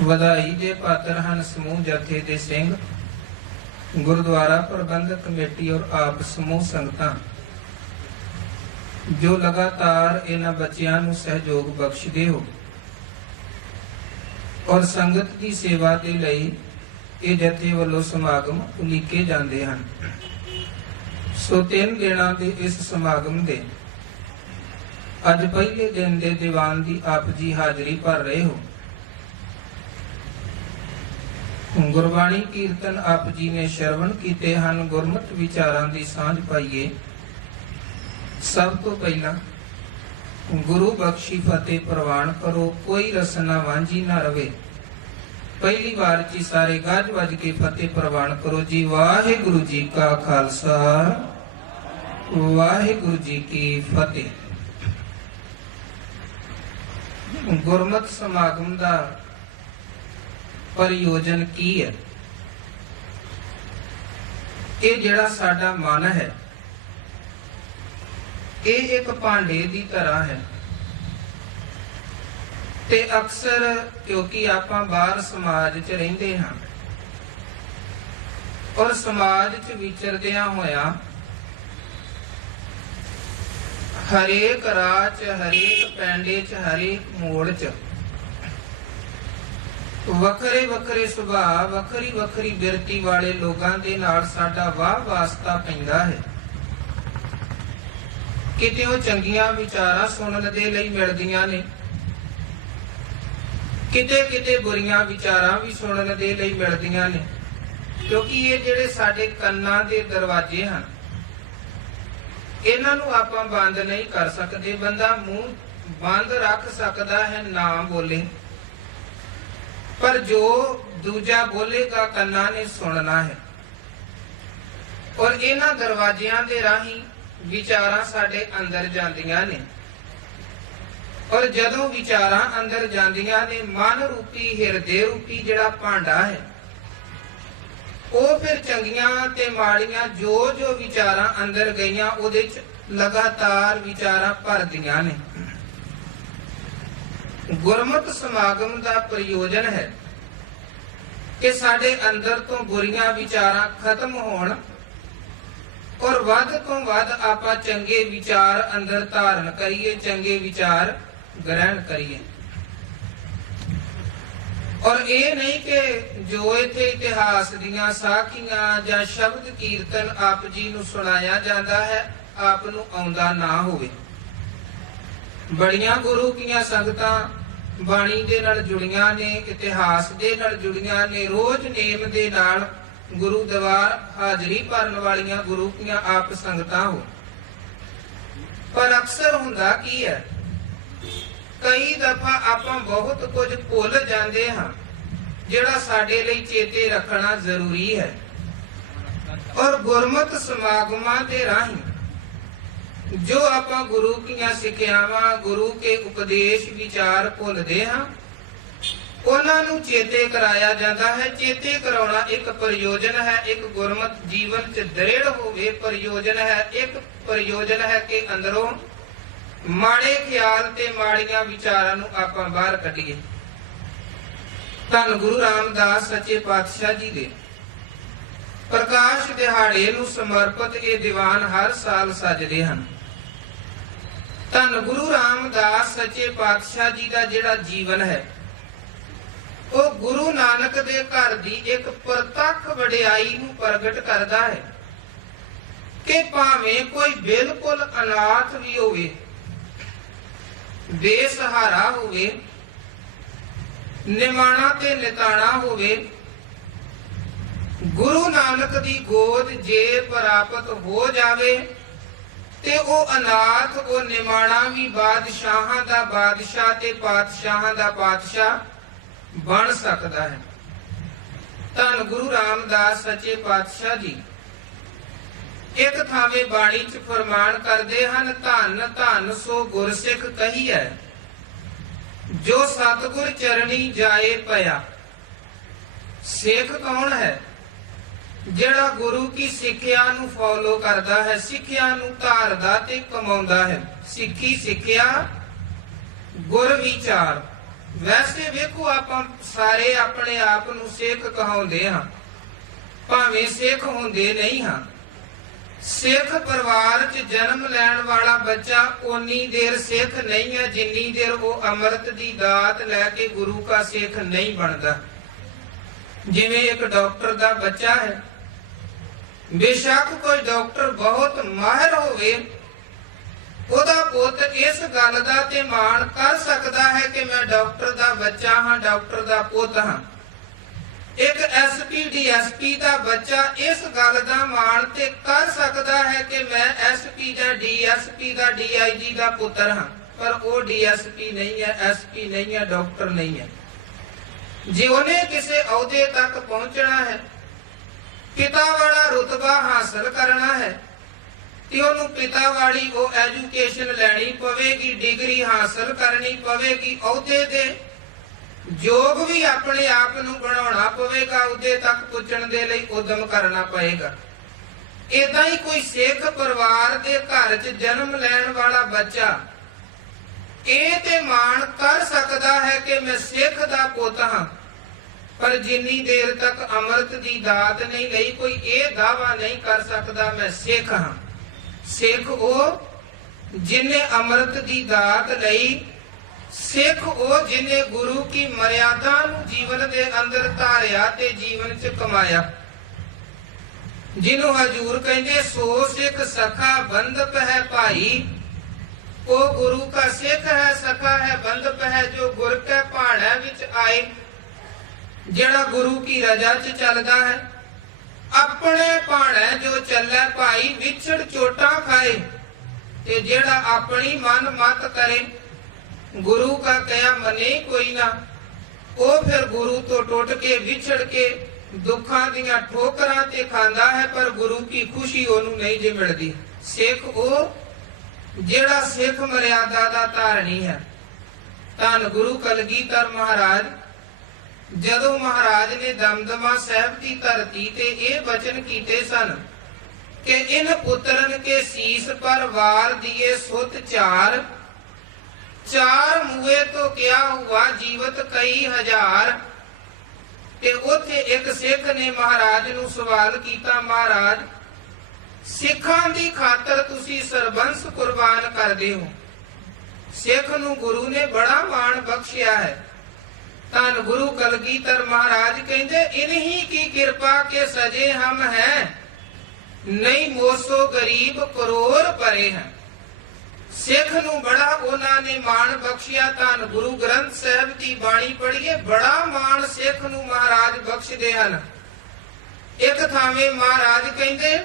ਵਧਾਈ ਦੇ ਪਾਤਰ ਹਨ ਸਮੂਹ ਜਥੇ ਦੇ ਸਿੰਘ, ਗੁਰਦੁਆਰਾ ਪ੍ਰਬੰਧਕ ਕਮੇਟੀ ਔਰ ਆਪ ਸਮੂਹ ਸੰਗਤਾਂ ਜੋ ਲਗਾਤਾਰ ਇਹਨਾਂ ਬੱਚਿਆਂ ਨੂੰ ਸਹਿਯੋਗ ਬਖਸ਼ਦੇ ਹੋ ਔਰ ਸੰਗਤ ਦੀ ਸੇਵਾ ਦੇ ਲਈ ਇਹ ਜਥੇ ਵੱਲੋਂ ਸਮਾਗਮ ਉਲੀਕੇ ਜਾਂਦੇ ਹਨ। ਸੋ 3 ਦਿਨਾਂ ਦੇ ਇਸ ਸਮਾਗਮ ਦੇ ਅੱਜ ਪਹਿਲੇ ਦਿਨ ਦੇ ਦੀਵਾਨ ਦੀ ਆਪ ਜੀ ਹਾਜ਼ਰੀ ਭਰ ਰਹੇ ਹੋ। ਗੁਰਬਾਣੀ ਕੀਰਤਨ ਆਪ ਜੀ ਨੇ ਸ਼ਰਵਣ ਕੀਤੇ ਹਨ। ਗੁਰਮਤਿ ਵਿਚਾਰਾਂ ਦੀ ਸਾਂਝ ਪਾਈਏ। ਸਭ ਤੋਂ ਪਹਿਲਾਂ ਗੁਰੂ ਬਖਸ਼ੀ ਫਤਿਹ ਪ੍ਰਵਾਨ ਕਰੋ, ਕੋਈ ਰਸਨਾ ਵਾਂਝੀ ਨਾ ਰਵੇ। ਪਹਿਲੀ ਵਾਰ ਜੀ ਸਾਰੇ ਗੱਜ ਵੱਜ ਕੇ ਫਤਿਹ ਪ੍ਰਵਾਨ ਕਰੋ ਜੀ। ਵਾਹਿਗੁਰੂ ਜੀ ਕਾ ਖਾਲਸਾ, ਵਾਹਿਗੁਰੂ ਜੀ ਕੀ ਫਤਿਹ। ਗੁਰਮਤਿ ਸਮਾਗਮ ਦਾ ਪ੍ਰਯੋਜਨ ਕੀ ਹੈ? ਇਹ ਜਿਹੜਾ ਸਾਡਾ ਮਨ ਹੈ, ਇਹ ਇੱਕ ਭਾਂਡੇ ਦੀ ਤਰ੍ਹਾਂ ਹੈ ਤੇ ਅਕਸਰ ਕਿਉਂਕਿ ਆਪਾਂ ਬਾਹਰ ਸਮਾਜ 'ਚ ਰਹਿੰਦੇ ਹਾਂ ਔਰ ਸਮਾਜ 'ਚ ਵਿਚਰਦਿਆਂ ਹੋਇਆ ਹਰੇਕ ਰਾਹ 'ਚ, ਹਰੇਕ ਪੈਂਡੇ 'ਚ, ਹਰੇਕ ਮੋੜ 'ਚ ਵੱਖਰੇ ਵੱਖਰੇ ਸੁਭਾਅ, ਵੱਖਰੀ ਵੱਖਰੀ ਬਿਰਤੀ ਵਾਲੇ ਲੋਕਾਂ ਦੇ ਨਾਲ ਸਾਡਾ ਵਾਹ ਵਾਸਤਾ ਪੈਂਦਾ ਹੈ। ਕਿਤੇ ਉਹ ਚੰਗੀਆਂ ਵਿਚਾਰਾਂ ਸੁਣਨ ਦੇ ਲਈ ਮਿਲਦੀਆਂ ਨੇ, ਕਿਤੇ ਕਿਤੇ ਬੁਰੀਆਂ ਵਿਚਾਰਾਂ ਵੀ ਸੁਣਨ ਦੇ ਲਈ ਮਿਲਦੀਆਂ ਨੇ, ਕਿਉਂਕਿ ਇਹ ਜਿਹੜੇ ਸਾਡੇ ਕੰਨਾਂ ਦੇ ਦਰਵਾਜ਼ੇ ਹਨ, ਇਹਨਾਂ ਨੂੰ ਆਪਾਂ ਬੰਦ ਨਹੀਂ ਕਰ ਸਕਦੇ। ਬੰਦਾ ਮੂੰਹ ਬੰਦ ਰੱਖ ਸਕਦਾ ਹੈ, ਨਾ ਬੋਲੇ, ਪਰ ਜੋ ਦੂਜਾ ਬੋਲੇਗਾ ਕੰਨਾਂ ਨੇ ਸੁਣਨਾ ਹੈ। ਔਰ ਇਹਨਾਂ ਦਰਵਾਜ਼ਿਆਂ ਦੇ ਰਾਹੀਂ ਵਿਚਾਰਾਂ ਸਾਡੇ ਅੰਦਰ ਜਾਂਦੀਆਂ ਨੇ ਔਰ ਜਦੋਂ ਵਿਚਾਰਾਂ ਅੰਦਰ ਜਾਂਦੀਆਂ ਨੇ, ਮਨ ਰੂਪੀ, ਹਿਰਦੇ ਰੂਪੀ ਜਿਹੜਾ ਭਾਂਡਾ ਹੈ, ਉਹ ਫਿਰ ਚੰਗੀਆਂ ਤੇ ਮਾੜੀਆਂ ਜੋ ਜੋ ਵਿਚਾਰਾਂ ਅੰਦਰ ਗਈਆਂ ਉਹਦੇ 'ਚ ਲਗਾਤਾਰ ਵਿਚਾਰਾਂ ਭਰਦੀਆਂ ਨੇ। ਗੁਰਮਤਿ ਸਮਾਗਮ ਦਾ ਪ੍ਰਯੋਜਨ ਹੈ ਕਿ ਸਾਡੇ ਅੰਦਰ ਤੋਂ ਬੁਰੀਆਂ ਵਿਚਾਰਾਂ ਖਤਮ ਹੋਣ ਔਰ ਵੱਧ ਤੋਂ ਵੱਧ ਆਪਾਂ ਚੰਗੇ ਵਿਚਾਰ ਅੰਦਰ ਧਾਰਨ ਕਰੀਏ, ਚੰਗੇ ਵਿਚਾਰ ਗ੍ਰਹਿਣ ਕਰੀਏ। ਔਰ ਇਹ ਨਹੀਂ ਕਿ ਜੋ ਇੱਥੇ ਇਤਿਹਾਸ ਦੀਆਂ ਸਾਖੀਆਂ ਜਾਂ ਸ਼ਬਦ ਕੀਰਤਨ ਆਪ ਜੀ ਨੂੰ ਸੁਣਾਇਆ ਜਾਂਦਾ ਹੈ, ਆਪ ਨੂੰ ਆਉਂਦਾ ਨਾ ਹੋਵੇ। ਬੜੀਆਂ ਗੁਰੂ ਕੀਆਂ ਸੰਗਤਾਂ ਬਾਣੀ ਦੇ ਨਾਲ ਜੁੜੀਆਂ ਨੇ, ਇਤਿਹਾਸ ਦੇ ਨਾਲ ਜੁੜੀਆਂ ਨੇ, ਰੋਜ਼ ਨੇਮ ਦੇ ਨਾਲ ਗੁਰੂ ਦਰਬਾਰ ਹਾਜ਼ਰੀ ਭਰਨ ਵਾਲੀਆਂ ਗੁਰੂ ਕੀਆਂ ਆਪ ਸੰਗਤਾਂ ਹੋ। ਪਰ ਅਕਸਰ ਹੁੰਦਾ ਕੀ ਹੈ, ਕਈ ਦਫਾ ਆਪਾਂ ਬਹੁਤ ਕੁਝ ਭੁੱਲ ਜਾਂਦੇ ਹਾਂ ਜਿਹੜਾ ਸਾਡੇ ਲਈ ਚੇਤੇ ਰੱਖਣਾ ਜ਼ਰੂਰੀ ਹੈ। ਔਰ ਗੁਰਮਤਿ ਸਮਾਗਮਾਂ ਦੇ ਰਾਹੀਂ ਜੋ ਆਪਾਂ ਗੁਰੂ ਕੀਆਂ ਸਿੱਖਿਆਵਾਂ, ਗੁਰੂ ਕੇ ਉਪਦੇਸ਼ ਵਿਚਾਰ ਭੁੱਲਦੇ ਹਾਂ, ਉਹਨਾਂ ਨੂੰ ਚੇਤੇ ਕਰਾਇਆ ਜਾਂਦਾ ਹੈ। ਚੇਤੇ ਕਰਾਉਣਾ ਇੱਕ ਪ੍ਰਯੋਜਨ ਹੈ, ਇੱਕ ਗੁਰਮਤਿ ਜੀਵਨ 'ਚ ਦ੍ਰਿੜ ਹੋਵੇ ਪ੍ਰਯੋਜਨ ਹੈ। ਇੱਕ ਪ੍ਰਯੋਜਨ ਹੈ ਕਿ ਅੰਦਰੋਂ ਮਾੜੇ ਖਿਆਲ ਤੇ ਮਾੜੀਆਂ ਵਿਚਾਰਾਂ ਨੂੰ ਆਪਾਂ ਬਾਹਰ ਕੱਢੀਏ। ਧੰਨ ਗੁਰੂ ਰਾਮਦਾਸ ਸੱਚੇ ਪਾਤਸ਼ਾਹ ਜੀ ਦੇ ਪ੍ਰਕਾਸ਼ ਦਿਹਾੜੇ ਨੂੰ ਸਮਰਪਿਤ ਇਹ ਦੀਵਾਨ ਹਰ ਸਾਲ ਸਜਦੇ ਹਨ। ਧੰਨ ਗੁਰੂ ਰਾਮਦਾਸ ਸੱਚੇ ਪਾਤਸ਼ਾਹ ਜੀ ਦਾ ਜਿਹੜਾ ਜੀਵਨ ਹੈ, ਉਹ ਗੁਰੂ ਨਾਨਕ ਦੇ ਘਰ ਦੀ ਇੱਕ ਪ੍ਰਤੱਖ ਵਡਿਆਈ ਨੂੰ ਪ੍ਰਗਟ ਕਰਦਾ ਹੈ ਕਿ ਭਾਵੇਂ ਕੋਈ ਬਿਲਕੁਲ ਅਨਾਥ ਵੀ ਹੋਵੇ, ਬੇਸਹਾਰਾ ਹੋਵੇ, ਨਿਮਾਣਾ ਤੇ ਨਿਤਾਣਾ ਹੋਵੇ, ਗੁਰੂ ਨਾਨਕ ਦੀ ਗੋਦ ਜੇ ਪ੍ਰਾਪਤ ਹੋ ਜਾਵੇ ਤੇ ਉਹ ਅਨਾਥ, ਉਹ ਨਿਮਾਣਾ ਵੀ ਬਾਦਸ਼ਾਹਾਂ ਦਾ ਬਾਦਸ਼ਾਹ ਤੇ ਪਾਤਸ਼ਾਹਾਂ ਦਾ ਪਾਤਸ਼ਾਹ ਬਣ ਸਕਦਾ ਹੈ। ਧੰਨ ਗੁਰੂ ਰਾਮਦਾਸ ਸੱਚੇ ਪਾਤਸ਼ਾਹ ਜੀ ਇੱਕ ਥਾਵੇਂ ਬਾਣੀ 'ਚ ਫਰਮਾਨ ਕਰਦੇ ਹਨ, ਧੰਨ ਧੰਨ ਸੋ ਗੁਰਸਿੱਖ ਕਹੀਐ ਜੋ ਸਤਿਗੁਰ ਚਰਣੀ ਜਾਏ ਪਿਆ। ਸਿੱਖ ਕੌਣ ਹੈ? ਜਿਹੜਾ ਗੁਰੂ ਕੀ ਸਿੱਖਿਆ ਨੂੰ ਫੋਲੋ ਕਰਦਾ ਹੈ, ਸਿੱਖਿਆ ਨੂੰ ਧਾਰਦਾ ਤੇ ਕਮਾਉਂਦਾ ਹੈ। ਸਿੱਖੀ ਸਿੱਖਿਆ ਗੁਰ ਵਿਚਾਰ ਵੈਸੇ ਵੇਖੋ ਆਪਾਂ ਸਾਰੇ ਆਪਣੇ ਆਪ ਨੂੰ ਸਿੱਖ ਕਹਾਉਂਦੇ ਹਾਂ, ਭਾਵੇਂ ਸਿੱਖ ਹੁੰਦੇ ਨਹੀਂ ਹਾਂ। ਸਿੱਖ ਪਰਿਵਾਰ 'ਚ ਜਨਮ ਲੈਣ ਵਾਲਾ ਬੱਚਾ ਓਨੀ ਦੇਰ ਸਿੱਖ ਨਹੀਂ ਹੈ ਜਿੰਨੀ ਦੇਰ ਉਹ ਅੰਮ੍ਰਿਤ ਦੀ ਦਾਤ ਲੈ ਕੇ ਗੁਰੂ ਕਾ ਸਿੱਖ ਨਹੀਂ ਬਣਦਾ। ਜਿਵੇਂ ਇੱਕ ਡਾਕਟਰ ਦਾ ਬੱਚਾ ਹੈ, ਬੇਸ਼ੱਕ ਕੋਈ ਡਾਕਟਰ ਬਹੁਤ ਮਾਹਿਰ ਹੋਵੇ, ਉਹਦਾ ਪੁੱਤ ਇਸ ਗੱਲ ਦਾ ਤੇ ਮਾਣ ਕਰ ਸਕਦਾ ਹੈ ਕਿ ਮੈਂ ਡਾਕਟਰ ਦਾ ਬੱਚਾ ਹਾਂ, ਡਾਕਟਰ ਦਾ ਪੁੱਤ ਹਾਂ। ਇੱਕ ਐਸਪੀ ਡੀਐਸਪੀ ਦਾ ਬੱਚਾ ਇਸ ਗੱਲ ਦਾ ਮਾਣ ਤੇ ਕਰ ਸਕਦਾ ਹੈ ਕਿ ਮੈਂ ਐਸਪੀ ਦਾ ਡੀਐਸਪੀ ਦਾ ਡੀਆਈਜੀ ਦਾ ਪੁੱਤਰ ਹਾਂ, ਪਰ ਉਹ ਡੀਐਸਪੀ ਨਹੀਂ ਹੈ, ਐਸਪੀ ਨਹੀਂ ਹੈ, ਡਾਕਟਰ ਨਹੀਂ ਹੈ। ਜੇ ਉਹਨੇ ਕਿਸੇ ਅਹੁਦੇ ਤੱਕ ਪਹੁੰਚਣਾ ਹੈ, ਪਿਤਾ ਵਾਲਾ ਰੁਤਬਾ ਹਾਸਲ ਕਰਨਾ ਹੈ, ਤੇ ਉਹਨੂੰ ਪਿਤਾ ਵਾਲੀ ਉਹ ਐਜੂਕੇਸ਼ਨ ਲੈਣੀ ਪਵੇਗੀ, ਡਿਗਰੀ ਹਾਸਲ ਕਰਨੀ ਪਵੇਗੀ, ਅਹੁਦੇ ਦੇ ਯੋਗ ਵੀ ਆਪਣੇ ਆਪ ਨੂੰ ਬਣਾਉਣਾ ਪਵੇਗਾ, ਉਹਦੇ ਤੱਕ ਪੁੱਜਣ ਦੇ ਲਈ ਉਦਮ ਕਰਨਾ ਪਏਗਾ। ਏਦਾਂ ਹੀ ਕੋਈ ਸਿੱਖ ਪਰਿਵਾਰ ਦੇ ਘਰ 'ਚ ਜਨਮ ਲੈਣ ਵਾਲਾ ਬੱਚਾ ਇਹ ਤੇ ਮਾਣ ਕਰ ਸਕਦਾ ਹੈ ਕਿ ਮੈਂ ਸਿੱਖ ਦਾ ਪੁੱਤ ਹਾਂ, ਪਰ ਜਿੰਨੀ ਦੇਰ ਤੱਕ ਅੰਮ੍ਰਿਤ ਦੀ ਦਾਤ ਨਹੀਂ ਲਈ ਕੋਈ ਇਹ ਦਾਅਵਾ ਨਹੀਂ ਕਰ ਸਕਦਾ ਮੈਂ ਸਿੱਖ ਹਾਂ। ਸਿੱਖ ਉਹ ਜਿਨੇ ਅੰਮ੍ਰਿਤ ਦੀ ਦਾਤ ਲਈ, ਸਿੱਖ ਉਹ ਜਿਨੇ ਗੁਰੂ ਕੀ ਮਰਿਆਦਾ ਨੂੰ ਜੀਵਨ ਦੇ ਅੰਦਰ ਧਾਰਿਆ ਤੇ ਜੀਵਨ 'ਚ ਕਮਾਇਆ। ਜਿਹਨੂੰ ਹਜੂਰ ਕਹਿੰਦੇ ਸੋ ਸਿੱਖ ਸਖਾ ਬੰਧਪ ਹੈ ਭਾਈ, ਉਹ ਗੁਰੂ ਕਾ ਸਿੱਖ ਹੈ, ਸਖਾ ਹੈ, ਬੰਧਪ ਹੈ, ਜੋ ਗੁਰ ਕੇ ਭਾਣਾ ਵਿੱਚ ਆਏ। ਜਿਹੜਾ ਗੁਰੂ ਕੀ ਰਜਾ 'ਚ ਚੱਲਦਾ ਹੈ, ਆਪਣੇ ਭਾਣਾ ਜੋ ਚੱਲੇ ਭਾਈ, ਵਿਛੜ ਚੋਟਾਂ ਖਾਏ। ਤੇ ਜਿਹੜਾ ਆਪਣੀ ਮਨ ਮਤ ਕਰੇ, ਗੁਰੂ ਕਾ ਕਹਿਆ ਮਨੇ ਕੋਈ ਨਾ, ਉਹ ਫਿਰ ਗੁਰੂ ਤੋਂ ਟੁੱਟ ਕੇ ਵਿਛੜ ਕੇ ਦੁੱਖਾਂ ਦੀਆਂ ਠੋਕਰਾਂ ਤੇ ਖਾਂਦਾ ਹੈ, ਪਰ ਗੁਰੂ ਕੀ ਖੁਸ਼ੀ ਉਹਨੂੰ ਨਹੀਂ ਜੇ ਮਿਲਦੀ। ਸਿੱਖ ਉਹ ਜਿਹੜਾ ਸਿੱਖ ਮਰਿਆਦਾ ਦਾ ਧਾਰਨੀ ਹੈ। ਧੰਨ ਗੁਰੂ ਕਲਗੀਧਰ ਮਹਾਰਾਜ, ਜਦੋਂ ਮਹਾਰਾਜ ਨੇ ਦਮਦਮਾ ਸਾਹਿਬ ਦੀ ਧਰਤੀ ਤੇ ਇਹ ਬਚਨ ਕੀਤੇ ਸਨ ਕਿ ਇਨ ਪੁੱਤਰਨ ਕੇ ਸੀਸ ਪਰ ਵਾਰ ਦੀਏ ਸੁਤ ਚਾਰ, ਚਾਰ ਮੂਏ ਤੋਂ ਕਿਆ ਹੁਆ ਜੀਵਤ ਕਈ ਹਜ਼ਾਰ। ਤੇ ਉੱਥੇ ਇੱਕ ਸਿੱਖ ਨੇ ਮਹਾਰਾਜ ਨੂੰ ਸਵਾਲ ਕੀਤਾ, ਮਹਾਰਾਜ ਸਿੱਖਾਂ ਦੀ ਖਾਤਰ ਤੁਸੀਂ ਸਰਬੰਸ ਕੁਰਬਾਨ ਕਰਦੇ ਹੋ। ਸਿੱਖ ਨੂੰ ਗੁਰੂ ਨੇ ਬੜਾ ਮਾਣ ਬਖਸ਼ਿਆ ਹੈ। ਧੰਨ ਗੁਰੂ ਕਲਗੀਧਰ ਮਹਾਰਾਜ ਕਹਿੰਦੇ ਇਨਹੀ ਕੀ ਕਿਰਪਾ ਕੇ ਸਜੇ ਹਮ ਹੈ, ਨਹੀਂ ਮੋਸੋ ਗਰੀਬ ਕਰੋੜ ਪਰੇ ਹੈ। ਸਿੱਖ ਨੂੰ ਬੜਾ ਉਹਨਾਂ ਨੇ ਮਾਣ ਬਖਸ਼ਿਆ। ਧੰਨ ਗੁਰੂ ਗ੍ਰੰਥ ਸਾਹਿਬ ਦੀ ਬਾਣੀ ਪੜ੍ਹੀਏ, ਬੜਾ ਮਾਣ ਸਿੱਖ ਨੂੰ ਮਹਾਰਾਜ ਬਖਸ਼ਦੇ ਹਨ। ਇੱਕ ਥਾਵੇਂ ਮਹਾਰਾਜ ਕਹਿੰਦੇ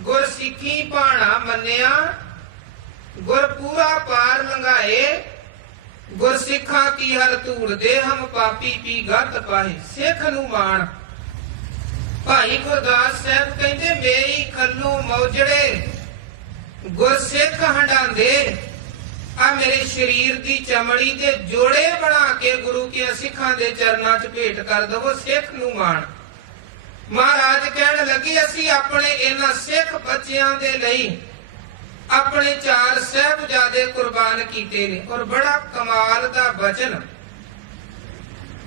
ਗੁਰ ਸਿੱਖੀ ਭਾਣਾ ਮੰਨਿਆ, ਗੁਰ ਪੂਰਾ ਪਾਰ ਲੰਘਾਏ, ਗੁਰ ਸਿੱਖਾਂ ਕੀ ਹਰ ਧੂੜ ਦੇ ਹਮ ਪਾਪੀ ਪੀ ਗਤ ਪਾਏ। ਸਿੱਖ ਨੂੰ ਮਾਣ। ਭਾਈ ਗੁਰਦਾਸ ਸਾਹਿਬ ਕਹਿੰਦੇ ਮੇਰੀ ਖੱਲੋਂ ਮੌਜੜੇ ਗੁਰ ਸਿੱਖ ਹੰਡਾਂਦੇ, ਆ ਮੇਰੇ ਸਰੀਰ ਦੀ ਚਮੜੀ ਦੇ ਜੋੜੇ ਬਣਾ ਕੇ ਗੁਰੂ ਕੇ ਸਿੱਖਾਂ ਦੇ ਚਰਨਾਂ 'ਚ ਭੇਟ ਕਰ ਦਵੋ। ਸਿੱਖ ਨੂੰ ਮਾਣ। ਮਹਾਰਾਜ ਕਹਿਣ ਲੱਗੇ ਅਸੀਂ ਆਪਣੇ ਇਹਨਾਂ ਸਿੱਖ ਬੱਚਿਆਂ ਦੇ ਲਈ ਆਪਣੇ 4 ਸਾਹਿਬਜ਼ਾਦੇ ਕੁਰਬਾਨ ਕੀਤੇ ਨੇ। ਔਰ ਬੜਾ ਕਮਾਲ ਦਾ ਬਚਨ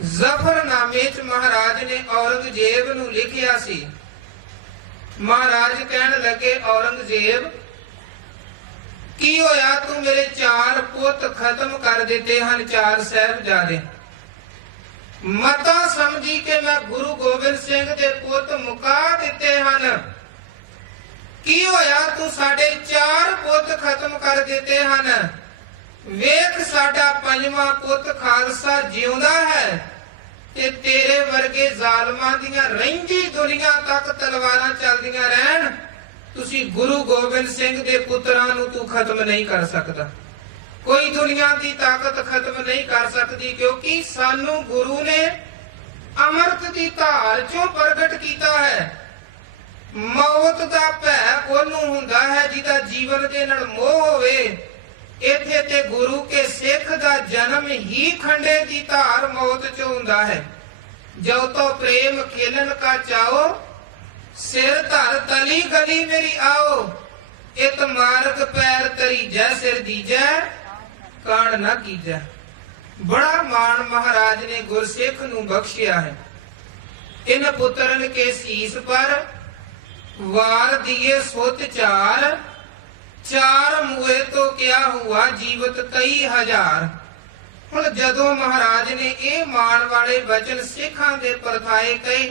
ਜ਼ਫਰਨਾਮੇ 'ਚ ਮਹਾਰਾਜ ਨੇ ਔਰੰਗਜ਼ੇਬ ਨੂੰ ਲਿਖਿਆ ਸੀ। ਮਹਾਰਾਜ ਕਹਿਣ ਲੱਗੇ ਔਰੰਗਜ਼ੇਬ ਕੀ ਹੋਇਆ, ਤੂੰ ਮੇਰੇ 4 ਪੁੱਤ ਖਤਮ ਕਰ ਦਿੱਤੇ ਹਨ, 4 ਸਾਹਿਬਜ਼ਾਦੇ। ਮਤਾ ਸਮਝੀ ਕਿ ਮੈਂ ਗੁਰੂ ਗੋਬਿੰਦ ਸਿੰਘ ਦੇ ਪੁੱਤ ਮੁਕਾ ਦਿੱਤੇ ਹਨ। ਕੀ ਹੋਇਆ, ਤੂੰ ਸਾਡੇ 4 ਪੁੱਤ ਖਤਮ ਕਰ ਦਿੱਤੇ ਹਨ। ਵੇਖ ਸਾਡਾ 5ਵਾਂ ਪੁੱਤ ਖਾਲਸਾ ਜਿਉਂਦਾ ਹੈ ਤੇ ਤੇਰੇ ਵਰਗੇ ਜ਼ਾਲਮਾਂ ਦੀਆਂ ਰਹਿੰਦੀ ਦੁਨੀਆ ਤੱਕ ਤਲਵਾਰਾਂ ਚੱਲਦੀਆਂ ਰਹਿਣ, ਤੁਸੀਂ ਗੁਰੂ ਗੋਬਿੰਦ ਸਿੰਘ ਦੇ ਪੁੱਤਰਾਂ ਨੂੰ ਤੂੰ ਖਤਮ ਨਹੀਂ ਕਰ ਸਕਦਾ। ਕੋਈ ਦੁਨੀਆ ਦੀ ਤਾਕਤ ਖਤਮ ਨਹੀਂ ਕਰ ਸਕਦੀ, ਕਿਉਂਕਿ ਸਾਨੂੰ ਗੁਰੂ ਨੇ ਅੰਮ੍ਰਿਤ ਦੀ ਧਾਰ ਚੋਂ ਪ੍ਰਗਟ ਕੀਤਾ ਹੈ। ਮੌਤ ਦਾ ਭੈ ਉਹਨੂੰ ਹੁੰਦਾ ਹੈ ਜਿਹਦਾ ਜੀਵਨ ਦੇ ਨਾਲ ਮੋਹ ਹੋਵੇ। ਇੱਥੇ ਤੇ ਗੁਰੂ ਕੇ ਸਿੱਖ ਦਾ ਜਨਮ ਹੀ ਖੰਡੇ ਦੀ ਧਾਰ ਮੌਤ ਚ ਹੁੰਦਾ ਹੈ। ਜੋ ਤੋ ਪ੍ਰੇਮ ਖੇਲਣ ਕਾ ਚਾਓ, ਸਿਰ ਧਰ ਤਲੀ ਗਲੀ ਮੇਰੀ ਆਓ। ਇਤ ਮਾਰਗ ਪੈਰ ਤਰੀ ਜੈ ਸਿਰ ਦੀਜੈ, ਕਾਣ ਨਾ ਕੀਜੈ। बड़ा मान महाराज ने गुरसिख नू बख्शिया है। इन पुत्रन के शीस पर वार दिए सुत चार, चार मुए तो क्या हुआ जीवत कई हजार। हुण जदों महाराज ने ये मान वाले वचन सिखां दे परथाए कहे,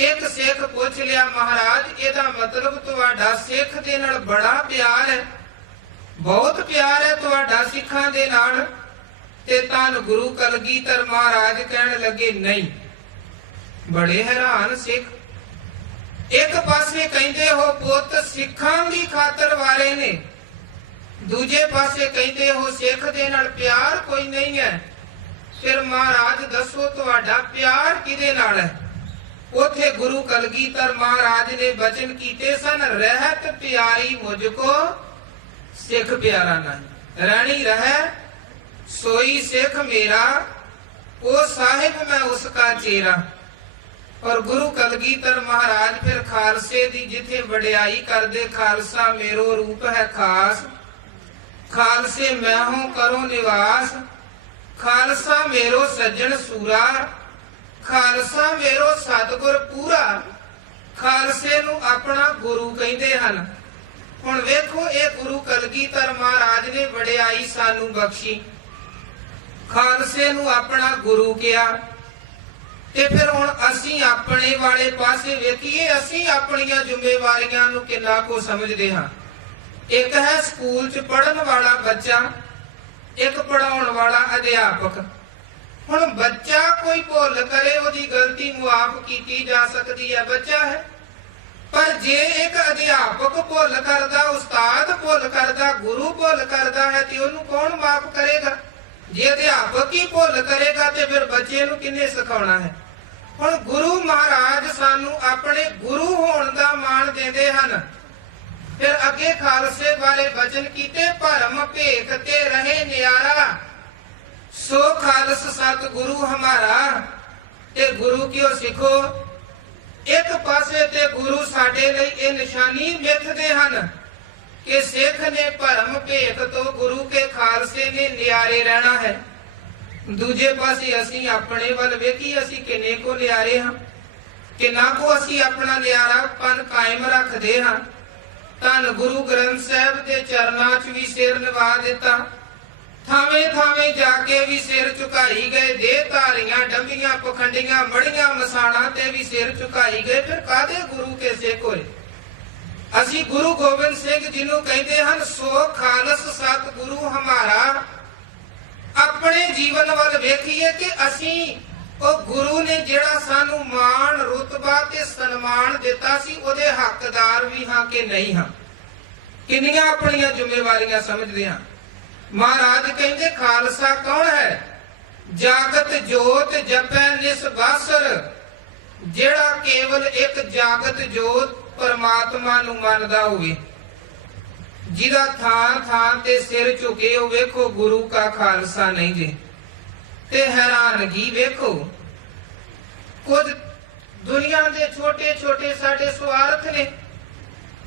एक सिख पुछ लिया महाराज एदा मतलब तुहाडा सिख दे नाल बड़ा प्यार है, बहुत प्यार है तुहाडा सिखां दे नाल। ते धन गुरु कलगीधर महाराज कहण लगे नहीं। बड़े हैरान सिख, एक पासे कहंदे हो पुੱਤ सिखां दी खातर वाले ने, दूजे पासे कहंदे हो सिख दे नाल प्यार कोई नहीं है। फिर महाराज दसो तुहाडा प्यार किदे नाल है? उथे गुरु कलगीधर महाराज ने वचन कीते सन, रहत प्यारी मुझको सिख प्यारा नहीं, रानी रहे सोई सिख मेरा, ओ साहिब मैं उसका चेरा। और गुरु कलगीधर महाराज फिर खालसे दी जिथे वडियाई करदे, खालसा मेरो रूप है खास, खालसे मैं हूं करो निवास, खालसा मेरो सज्जन सूरा, खालसा मेरो सतगुर पूरा। खालसे नू अपना गुरु कहंदे हन। हुण वेखो ये गुरु कलगीधर महाराज ने वडियाई सानू बख्शी, खालसे नू अपना गुरु किया। ते फिर हुण असीं अपने वाले पासे वेखीए, असीं अपणियां जिम्मेवारियां नू किन्ना को समझदे हां। एक है स्कूल च पढ़न वाला बच्चा, एक पढ़ाउण वाला अध्यापक। हुण बच्चा कोई भुल करे ओदी गलती मुआफ कीती जा सकदी है, बच्चा है। पर जे एक अध्यापक भुल करदा, उस्ताद भुल करदा, गुरु भुल करदा है ते ओनू कौन माफ करेगा? जे अध्यापक ही भुल करेगा ते फिर बच्चे नू किन्ने सिखाउणा है? हुण गुरु महाराज सानू अपने गुरु होण दा मान देंदे हन। फिर अगे खालसे वाले वचन कीते, भरम भेख ते रहे न्यारा, सो खालस सत गुरु हमारा। ते गुरु क्यों सिखो, एक पासे ते गुरु साडे लई ये निशानी मिथदे हन कि सिख ने भरम भेख तो गुरु के खालसे ने न्यारे रहना है। दूजे पासे असीं अपने वल वेखी, असीं किन्ने को न्यारे हां, किन्ना को असीं अपना न्यारापन कायम रखदे हां। धन गुरु ग्रंथ साहिब दे चरनां च भी सिर निवा दिता, थावे थावे जाके भी सिर झुकाई गए, देह धारियां डंबियां पखंडियां मड़ियां मसाणा ते भी सिर झुकाई गए। फिर कादे गुरु के सिख होए? असी गुरु गोबिंद सिंह जिन्हों कहते हैं सो खालस सत गुरु हमारा। अपने जीवन वाल वेखिए कि असी ओ गुरु ने जेड़ा सानू मान रुतबा ते सन्मान दिता सी ओदे हकदार भी हां कि नहीं हां, किन्नियां अपनियां जिम्मेवारियां समझदे हां। महाराज कहंदे खालसा कौन है? जागत जोत जपै निसबासर, जेड़ा केवल एक जागत जोत परमात्मा नू मनदा होवे, जिदा थां थां ते सिर झुके हो, वेखो गुरु का खालसा नहीं जे। ते हैरानगी वेखो, कुछ दुनिया दे छोटे छोटे साडे स्वार्थ ने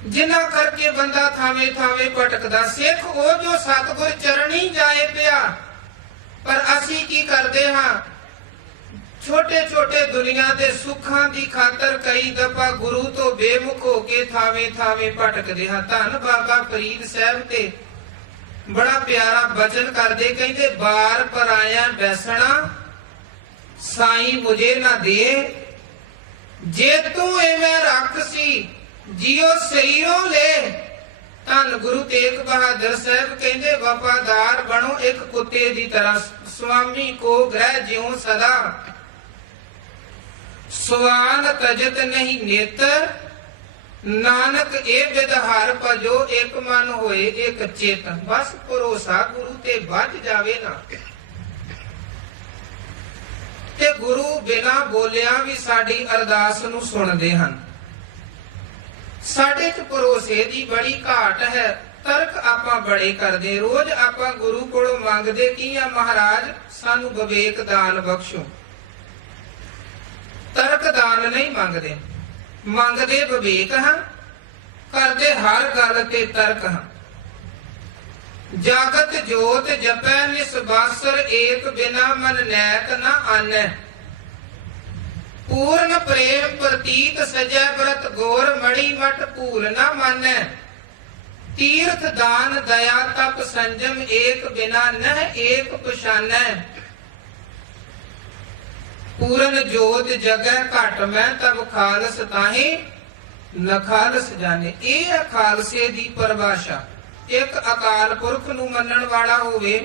जिन्हां करके बंदा थावे थावे भटकदा। सिख ओ जो सतगुर चरणी जाए पिया, पर असी की करदे हां? छोटे छोटे दुनिया दे सुखां दी खातर कई दफा गुरु तो बेमुख होके थावे थावे भटकदे हां। धन बाबा फरीद साहब ते बड़ा प्यारा वचन करदे, कहंदे बार पर आया बैसना साईं मुझे ना दे, जे तू एवें रख सी जियो सहीरों ले। धन गुरु तेग बहादुर साहब कहंदे वफादार बनो एक कुत्ते दी तरह, स्वामी को ग्रह ज्यों सदा, स्वान तजत नहीं नेत्र, नानक ए विदहार भजो एक मन होए एक चेत। बस भरोसा गुरु ते बच जावे ना, ते गुरु बिना बोलिया भी साडी अरदास नू सुनदे हन। साडे च भरोसे दी बड़ी घाट है, तर्क आपां बड़े करदे। रोज आपां गुरु कोलों मंगदे की आ, महाराज सानू विवेक दान बख्शो। तर्क दान नहीं मंगदे, मंगदे विवेक हां, करदे हर गल ते तर्क हां। जागत जोत जपै निसबासर एक बिना मन नैक न आनੈ पूर्ण प्रेम प्रतीत सजै व्रत गोर मणि मठ भूल न मानੈ तीर्थ दान दया तप संजम एक बिना नह एक पछानੈ पूर्ण जोत जगै घट मैं तब खालस ताहि न खालस जाने। ਇਹ ਹੈ ਖਾਲਸੇ ਦੀ ਪਰਿਭਾਸ਼ਾ। ਇੱਕ ਅਕਾਲ ਪੁਰਖ ਨੂੰ ਮੰਨਣ ਵਾਲਾ ਹੋਵੇ,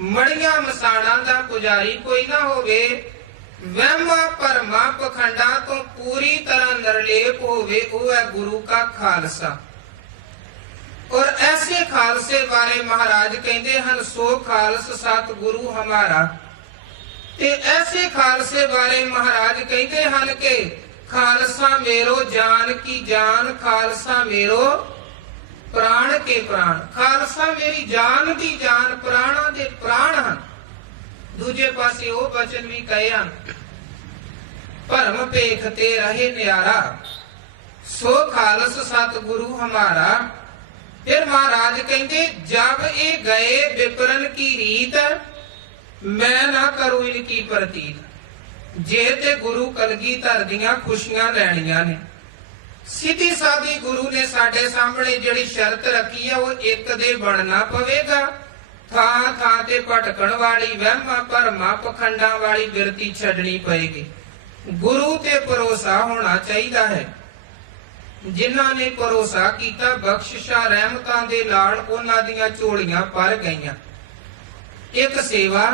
ਮੜੀਆਂ ਮਸਾਣਾਂ ਦਾ ਪੁਜਾਰੀ ਕੋਈ ਨਾ ਹੋਵੇ, ਵਹਿਮਾਂ ਭਰਮਾਂ ਪਖੰਡਾਂ ਤੋਂ ਪੂਰੀ ਤਰ੍ਹਾਂ ਨਿਰਲੇਪ ਹੋਵੇ, ਉਹ ਹੈ ਗੁਰੂ ਕਾ ਖਾਲਸਾ। ਔਰ ਐਸੇ ਖਾਲਸੇ ਬਾਰੇ ਮਹਾਰਾਜ ਕਹਿੰਦੇ ਹਨ, ਸੋ ਖਾਲਸ ਸਤਿਗੁਰੂ ਹਮਾਰਾ। ਤੇ ਐਸੇ ਖਾਲਸੇ ਬਾਰੇ ਮਹਾਰਾਜ ਕਹਿੰਦੇ ਹਨ ਕਿ ਖਾਲਸਾ ਮੇਰੋ ਜਾਨ ਕੀ ਜਾਨ, ਖਾਲਸਾ ਮੇਰੋ ਪ੍ਰਾਣ ਕੇ ਪ੍ਰਾਣ। ਖਾਲਸਾ ਮੇਰੀ ਜਾਨ ਦੀ ਜਾਨ, ਪ੍ਰਾਣਾਂ ਦੇ ਪ੍ਰਾਣ ਹਨ। ਦੂਜੇ ਪਾਸੇ ਉਹ ਬਚਨ ਵੀ ਕਹੇ ਹਨ, ਭਰਮ ਭੇਖ ਤੇ ਰਹੇ ਨਿਆਰਾ, ਸੋ ਖਾਲਸ ਸਤਿਗੁਰੂ ਹਮਾਰਾ। ਫਿਰ ਮਹਾਰਾਜ ਕਹਿੰਦੇ, ਜਬ ਇਹ ਗਏ ਵਿਪਰਨ ਕੀ ਰੀਤ, ਮੈਂ ਨਾ ਕਰੂ ਇਨਕੀ ਪ੍ਰਤੀਤ। ਜੇ ਤੇ ਗੁਰੂ ਕਲਗੀਧਰ ਦੀਆਂ ਖੁਸ਼ੀਆਂ ਲੈਣੀਆਂ ਨੇ, ਸਿੱਧੀ ਸਾਦੀ ਗੁਰੂ ਨੇ ਸਾਡੇ ਸਾਹਮਣੇ ਜਿਹੜੀ ਸ਼ਰਤ ਰੱਖੀ ਹੈ, ਉਹ ਇੱਕ ਦੇ ਬਣਨਾ ਪਵੇਗਾ। ਥਾਂ ਥਾਂ ਤੇ ਭਟਕਣ ਵਾਲੀ, ਵਹਿਮਾਂ ਭਰਮਾਂ ਪਖੰਡਾਂ ਵਾਲੀ ਬਿਰਤੀ ਛੱਡਣੀ ਪਏਗੀ। ਗੁਰੂ ਤੇ ਭਰੋਸਾ ਹੋਣਾ ਚਾਹੀਦਾ ਹੈ। ਜਿਨ੍ਹਾਂ ਨੇ ਭਰੋਸਾ ਕੀਤਾ, ਬਖਸ਼ਿਸ਼ਾਂ ਰਹਿਮਤਾਂ ਦੇ ਨਾਲ ਉਹਨਾਂ ਦੀਆਂ ਝੋਲੀਆਂ ਭਰ ਗਈਆਂ। ਇੱਕ ਸੇਵਾ,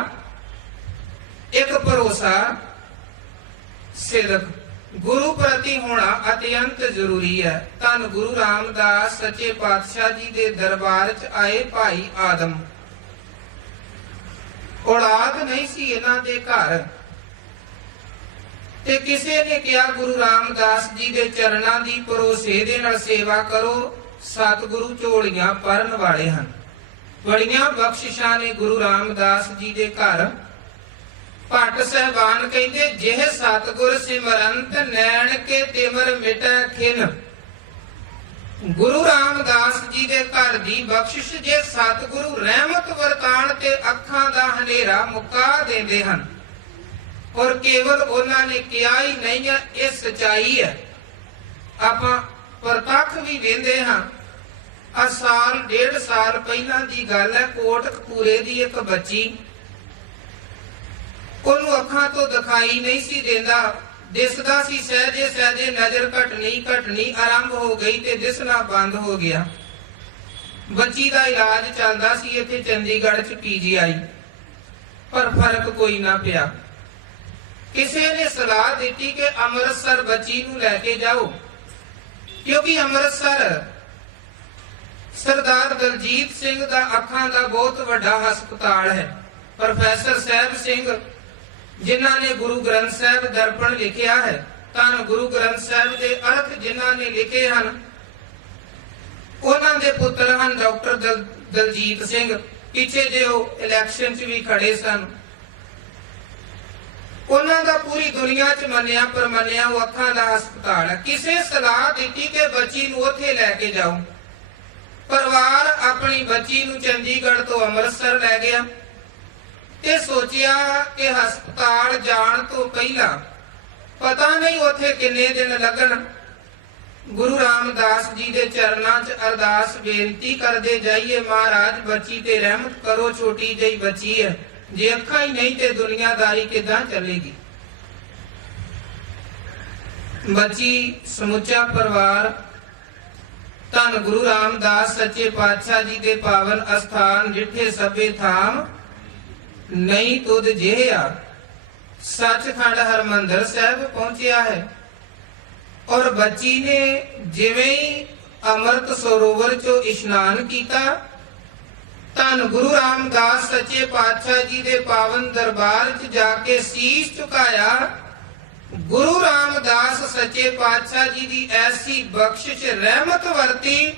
ਇੱਕ ਭਰੋਸਾ ਸਿਰਫ ਗੁਰੂ ਪ੍ਰਤੀ ਹੋਣਾ ਅਤਿਅੰਤ ਜ਼ਰੂਰੀ ਹੈ। ਧੰਨ ਗੁਰੂ ਰਾਮਦਾਸ ਸੱਚੇ ਪਾਤਸ਼ਾਹ ਜੀ ਦੇ ਦਰਬਾਰ 'ਚ ਆਏ ਭਾਈ ਆਦਮ। ਔਲਾਦ ਨਹੀਂ ਸੀ ਇਹਨਾਂ ਦੇ ਘਰ, ਤੇ ਕਿਸੇ ਨੇ ਕਿਹਾ ਗੁਰੂ ਰਾਮਦਾਸ ਜੀ ਦੇ ਚਰਨਾਂ ਦੀ ਭਰੋਸੇ ਦੇ ਨਾਲ ਸੇਵਾ ਕਰੋ, ਸਤਿਗੁਰੂ ਝੋਲੀਆਂ ਭਰਨ ਵਾਲੇ ਹਨ। ਬੜੀਆਂ ਬਖਸ਼ਿਸ਼ਾਂ ਨੇ ਗੁਰੂ ਰਾਮਦਾਸ ਜੀ ਦੇ ਘਰ। ਭੱਟ ਸਹਿਬਾਨ ਕਹਿੰਦੇ, ਜਿਹ ਸਤਿਗੁਰ ਸਿਮਰੰਤ ਨੈਣ ਕੇ ਤਿਮਰ ਮਿਟੈ ਖਿਨ। ਗੁਰੂ ਰਾਮਦਾਸ ਜੀ ਦੇ ਘਰ ਦੀ ਬਖਸ਼ਿਸ਼, ਜੇ ਸਤਿਗੁਰੂ ਰਹਿਮਤ ਵਰਤਾਣ ਤੇ ਅੱਖਾਂ ਦਾ ਹਨੇਰਾ ਮੁਕਾ ਦਿੰਦੇ ਹਨ। ਔਰ ਕੇਵਲ ਉਹਨਾਂ ਨੇ ਕਿਹਾ ਹੀ ਨਹੀਂ ਹੈ, ਇਹ ਸਚਾਈ ਹੈ। ਆਪਾਂ ਪ੍ਰਤੱਖ ਵੀ ਵੇਖਦੇ ਹਾਂ। ਆ ਸਾਲ ਡੇਢ ਸਾਲ ਪਹਿਲਾਂ ਦੀ ਗੱਲ ਹੈ, ਕੋਟਕਪੂਰੇ ਦੀ ਇੱਕ ਬੱਚੀ, ਉਹਨੂੰ ਅੱਖਾਂ ਤੋਂ ਦਿਖਾਈ ਨਹੀਂ ਸੀ ਦਿੰਦਾ, ਦਿਸਦਾ ਸੀ ਸਹਿਜੇ ਸਹਿਜੇ, ਨਜ਼ਰ ਘਟਣੀ ਆਰੰਭ ਹੋ ਗਈ ਤੇ ਦਿਸਣਾ ਬੰਦ ਹੋ ਗਿਆ। ਬੱਚੀ ਦਾ ਇਲਾਜ ਚੱਲਦਾ ਸੀ ਇੱਥੇ ਚੰਡੀਗੜ੍ਹ 'ਚ PGI, ਪਰ ਫਰਕ ਕੋਈ ਨਾ ਪਿਆ। ਕਿਸੇ ਨੇ ਸਲਾਹ ਦਿੱਤੀ ਕਿ ਅੰਮ੍ਰਿਤਸਰ ਬੱਚੀ ਨੂੰ ਲੈ ਕੇ ਜਾਓ, ਕਿਉਂਕਿ ਅੰਮ੍ਰਿਤਸਰ ਸਰਦਾਰ ਦਲਜੀਤ ਸਿੰਘ ਦਾ ਅੱਖਾਂ ਦਾ ਬਹੁਤ ਵੱਡਾ ਹਸਪਤਾਲ ਹੈ। ਪ੍ਰੋਫੈਸਰ ਸਾਹਿਬ ਸਿੰਘ, ਜਿਨ੍ਹਾਂ ਨੇ ਗੁਰੂ ਗ੍ਰੰਥ ਸਾਹਿਬ ਦਰਪਣ ਲਿਖਿਆ ਹੈ, ਧੰਨ ਗੁਰੂ ਗ੍ਰੰਥ ਸਾਹਿਬ ਦੇ ਅਰਥ ਜਿਨ੍ਹਾਂ ਨੇ ਲਿਖੇ ਹਨ, ਉਹਨਾਂ ਦੇ ਪੁੱਤਰ ਹਨ ਡਾਕਟਰ ਦਲਜੀਤ ਸਿੰਘ। ਪਿੱਛੇ ਜੇ ਉਹ ਇਲੈਕਸ਼ਨ 'ਚ ਵੀ ਖੜੇ ਸਨ। ਉਹਨਾਂ ਦਾ ਪੂਰੀ ਦੁਨੀਆ 'ਚ ਮੰਨਿਆ ਪਰਮੰਨਿਆ ਉਹ ਅੱਖਾਂ ਦਾ ਹਸਪਤਾਲ ਹੈ। ਕਿਸੇ ਸਲਾਹ ਦਿੱਤੀ ਕਿ ਬੱਚੀ ਨੂੰ ਉੱਥੇ ਲੈ ਕੇ ਜਾਓ। ਪਰਿਵਾਰ ਆਪਣੀ ਬੱਚੀ ਨੂੰ ਚੰਡੀਗੜ੍ਹ ਤੋਂ ਅੰਮ੍ਰਿਤਸਰ ਲੈ ਗਿਆ ਤੇ ਸੋਚਿਆ ਕਿ ਹਸਪਤਾਲ ਜਾਣ ਤੋਂ ਪਹਿਲਾਂ ਪਤਾ ਨਹੀਂ ਉੱਥੇ ਕਿੰਨੇ ਦਿਨ ਲੱਗਣ। ਗੁਰੂ ਰਾਮਦਾਸ ਜੀ ਦੇ ਚਰਨਾਂ 'ਚ ਅਰਦਾਸ ਬੇਨਤੀ ਕਰਦੇ ਜਾਈਏ, ਮਹਾਰਾਜ ਬੱਚੀ ਤੇ ਰਹਿਮਤ ਕਰੋ, ਛੋਟੀ ਜਿਹੀ ਬੱਚੀ ਹੈ, ਜੇ ਅੱਖਾਂ ਹੀ ਨਹੀਂ ਤੇ ਦੁਨੀਆਦਾਰੀ ਕਿੱਦਾਂ ਚੱਲੇਗੀ। ਬੱਚੀ, ਸਮੁੱਚਾ ਪਰਿਵਾਰ ਧੰਨ ਗੁਰੂ ਰਾਮਦਾਸ ਸੱਚੇ ਪਾਤਸ਼ਾਹ ਜੀ ਦੇ ਪਾਵਨ ਅਸਥਾਨ ਜਿੱਥੇ ਸਭੇ ਥਾਮ ਨਹੀਂ ਤੁਧ ਜਿਹਾ ਸੱਚਖੰਡ ਹਰਮੰਦਰ ਸਾਹਿਬ ਪਹੁੰਚਿਆ ਹੈ। ਔਰ ਬੱਚੀ ਨੇ ਜਿਵੇਂ ਹੀ ਅੰਮ੍ਰਿਤ ਸਰੋਵਰ ਚੋਂ ਇਸ਼ਨਾਨ ਕੀਤਾ, ਧੰਨ ਗੁਰੂ ਰਾਮਦਾਸ ਸੱਚੇ ਪਾਤਸ਼ਾਹ ਜੀ ਦੇ ਪਾਵਨ ਦਰਬਾਰ 'ਚ ਜਾ ਕੇ ਸੀਸ ਝੁਕਾਇਆ। ਗੁਰੂ ਰਾਮਦਾਸ ਸੱਚੇ ਪਾਤਸ਼ਾਹ ਜੀ ਦੀ ਐਸੀ ਬਖਸ਼ਿਸ਼ ਰਹਿਮਤ ਵਰਤੀ,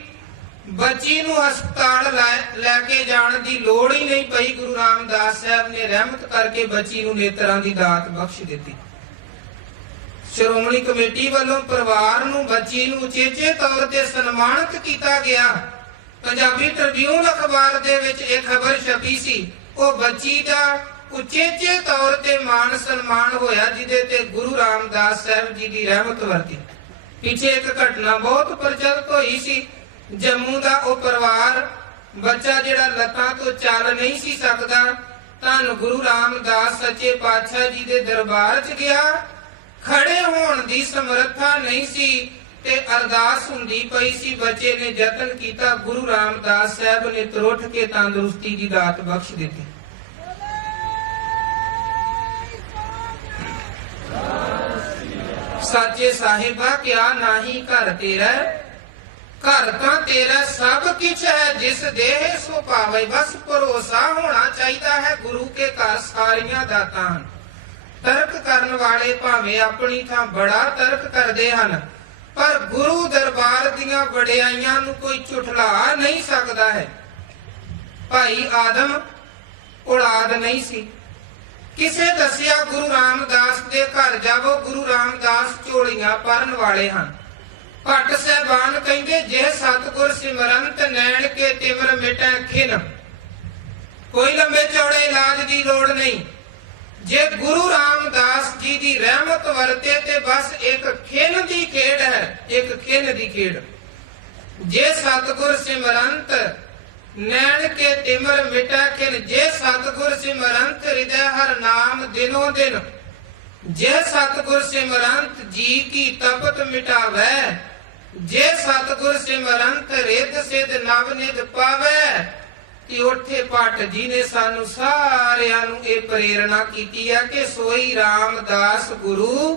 ਬੱਚੀ ਨੂੰ ਹਸਪਤਾਲ ਲੈ ਕੇ ਜਾਣ ਦੀ ਲੋੜ ਹੀ ਨਹੀਂ ਪਈ। ਗੁਰੂ ਰਾਮਦਾਸ ਸਾਹਿਬ ਨੇ ਰਹਿਮਤ ਕਰਕੇ ਬੱਚੀ ਨੂੰ ਨੇਤਰਾਂ ਦੀ ਦਾਤ ਬਖਸ਼ ਦਿੱਤੀ। ਸ਼੍ਰੋਮਣੀ ਕਮੇਟੀ ਵੱਲੋਂ ਪਰਿਵਾਰ ਨੂੰ, ਬੱਚੀ ਨੂੰ ਉਚੇਚੇ ਤੌਰ ਤੇ ਸਨਮਾਨਿਤ ਕੀਤਾ ਗਿਆ। ਪੰਜਾਬੀ ਟ੍ਰਿਬਿਊਨ ਅਖਬਾਰ ਦੇ ਵਿੱਚ ਇਹ ਖਬਰ ਛਪੀ ਸੀ। ਉਹ ਬੱਚੀ ਦਾ ਉਚੇਚੇ ਤੌਰ ਤੇ ਮਾਨ ਸਨਮਾਨ ਹੋਇਆ, ਜਿਹਦੇ ਤੇ ਗੁਰੂ ਰਾਮਦਾਸ ਸਾਹਿਬ ਜੀ ਦੀ ਰਹਿਮਤ ਵਰਤੀ। ਪਿੱਛੇ ਇੱਕ ਘਟਨਾ ਬਹੁਤ ਪ੍ਰਚਲਿਤ ਹੋਈ ਸੀ। ਜੰਮੂ ਦਾ ਉਹ ਪਰਿਵਾਰ, ਬੱਚਾ ਜਿਹੜਾ ਲੱਤਾਂ ਤੋਂ ਚੱਲ ਨਹੀਂ ਸੀ ਸਕਦਾ, ਧੰਨ ਗੁਰੂ ਰਾਮਦਾਸ ਸੱਚੇ ਪਾਤਸ਼ਾਹ ਜੀ ਦੇ ਦਰਬਾਰ 'ਚ ਗਿਆ। ਖੜੇ ਹੋਣ ਦੀ ਸਮਰੱਥਾ ਨਹੀਂ ਸੀ ਤੇ ਅਰਦਾਸ ਹੁੰਦੀ ਪਈ ਸੀ। ਬੱਚੇ ਨੇ ਯਤਨ ਕੀਤਾ, ਗੁਰੂ ਰਾਮਦਾਸ ਸਾਹਿਬ ਨੇ ਤਰੁੱਠ ਕੇ ਤੰਦਰੁਸਤੀ ਦੀ ਦਾਤ ਬਖਸ਼ ਦਿੱਤੀ। ਸਾਚੇ ਸਾਹਿਬਾ ਕਿਆ ਨਾਹੀ ਘਰ ਤੇਰਾ, ਘਰ ਤਾਂ ਤੇਰਾ ਸਭ ਕੁਛ ਹੈ, ਜਿਸ ਦੇਹ ਸੋ ਪਾਵੇ। ਬਸ ਭਰੋਸਾ ਹੋਣਾ ਚਾਹੀਦਾ ਹੈ ਗੁਰੂ ਕੇ ਘਰ ਸਾਰੀਆਂ ਦਾਤਾਂ। ਤਰਕ ਕਰਨ ਵਾਲੇ ਭਾਵੇਂ ਆਪਣੀ ਥਾਂ ਬੜਾ ਤਰਕ ਕਰਦੇ ਹਨ, ਪਰ ਗੁਰੂ ਦਰਬਾਰ ਦੀਆਂ ਵਡਿਆਈਆਂ ਨੂੰ ਕੋਈ ਝੁਠਲਾ ਨਹੀਂ ਸਕਦਾ ਹੈ। ਭਾਈ ਆਦਮ ਔਲਾਦ ਨਹੀਂ ਸੀ। ਕਿਸੇ ਦੱਸਿਆ ਗੁਰੂ ਰਾਮਦਾਸ ਦੇ ਘਰ ਜਾਵੋ, ਗੁਰੂ ਰਾਮਦਾਸ ਝੋਲੀਆਂ ਭਰਨ ਵਾਲੇ ਹਨ। ਭੱਟ ਸਾਹਿਬਾਨ ਕਹਿੰਦੇ, ਜੇ ਸਤਿਗੁਰ ਸਿਮਰੰਤ ਨੈਣ ਕੇ ਤਿਮਰ ਮਿਟੈ ਖਿਨ। ਕੋਈ ਲੰਬੇ ਚੌੜੇ ਇਲਾਜ ਦੀ ਲੋੜ ਨਹੀਂ। ਜੇ ਗੁਰੂ ਰਾਮਦਾਸ ਜੀ ਦੀ ਰਹਿਮਤ ਵਰਤੇ ਤੇ ਬਸ ਇੱਕ ਖਿਨ ਦੀ ਖੇਡ ਹੈ, ਇੱਕ ਖਿਨ ਦੀ ਖੇਡ। ਜੇ ਸਤਿਗੁਰ ਸਿਮਰੰਤ ਨੈਣ ਕੇ ਤਿਮਰ ਮਿਟੈ ਖਿਨ। ਜੇ ਸਤਿਗੁਰ ਸਿਮਰੰਤ ਹਿਰਦੈ ਹਰ ਨਾਮ ਦਿਨੋ ਦਿਨ। ਜੇ ਸਤਿਗੁਰ ਸਿਮਰੰਤ ਜੀ ਕੀ ਤਪਤ ਮਿਟਾਵੈ। ਜੇ ਸਤਿਗੁਰ ਸਿਮਰੰਤ ਰਿੱਧ ਸਿੱਧ ਨਵ ਨਿਧ ਪਾਵੈ। ਕਿ ਉੱਥੇ ਭੱਟ ਜੀ ਨੇ ਸਾਨੂੰ ਸਾਰਿਆਂ ਨੂੰ ਇਹ ਪ੍ਰੇਰਣਾ ਕੀਤੀ ਹੈ ਕਿ ਸੋਈ ਰਾਮਦਾਸ ਗੁਰੂ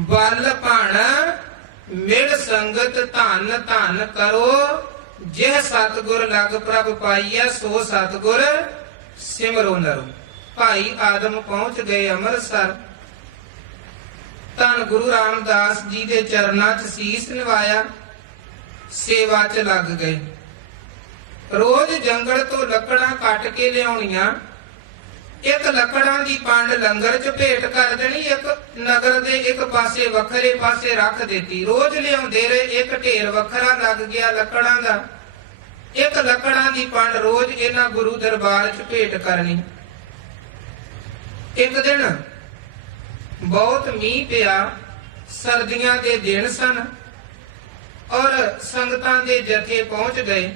ਬਲ ਭਣ ਮਿਲ ਸੰਗਤ ਧਨ ਧਨ ਕਰੋ। ਜਿਹ ਸਤਿਗੁਰ ਲਗ ਪ੍ਰਭ ਪਾਈਐ, ਸੋ ਸਤਿਗੁਰ ਸਿਮਰੋ ਨਰੋ। ਭਾਈ ਆਦਮ ਪਹੁੰਚ ਗਏ ਅੰਮ੍ਰਿਤਸਰ। ਧੰਨ ਗੁਰੂ ਰਾਮਦਾਸ ਜੀ ਦੇ ਚਰਨਾਂ 'ਚ ਸੀਸ ਨਿਵਾਇਆ, ਸੇਵਾ 'ਚ ਲੱਗ ਗਏ। ਰੋਜ਼ ਜੰਗਲ ਤੋਂ ਲੱਕੜਾਂ ਕੱਟ ਕੇ ਲਿਆਉਣੀਆਂ, ਇੱਕ ਲੱਕੜਾਂ ਦੀ ਪੰਡ ਲੰਗਰ 'ਚ ਭੇਟ ਕਰ ਦੇਣੀ, ਇੱਕ ਨਗਰ ਦੇ ਇੱਕ ਪਾਸੇ ਵੱਖਰੇ ਪਾਸੇ ਰੱਖ ਦਿੱਤੀ। ਰੋਜ਼ ਲਿਆਉਂਦੇ ਰਹੇ, ਇੱਕ ਢੇਰ ਵੱਖਰਾ ਲੱਗ ਗਿਆ ਲੱਕੜਾਂ ਦਾ। ਇੱਕ ਲੱਕੜਾਂ ਦੀ ਪੰਡ ਰੋਜ਼ ਇਹਨਾਂ ਗੁਰੂ ਦਰਬਾਰ 'ਚ ਭੇਟ ਕਰਨੀ। ਇੱਕ ਦਿਨ ਬਹੁਤ ਮੀਂਹ ਪਿਆ, ਸਰਦੀਆਂ ਦੇ ਦਿਨ ਸਨ ਔਰ ਸੰਗਤਾਂ ਦੇ ਜਥੇ ਪਹੁੰਚ ਗਏ।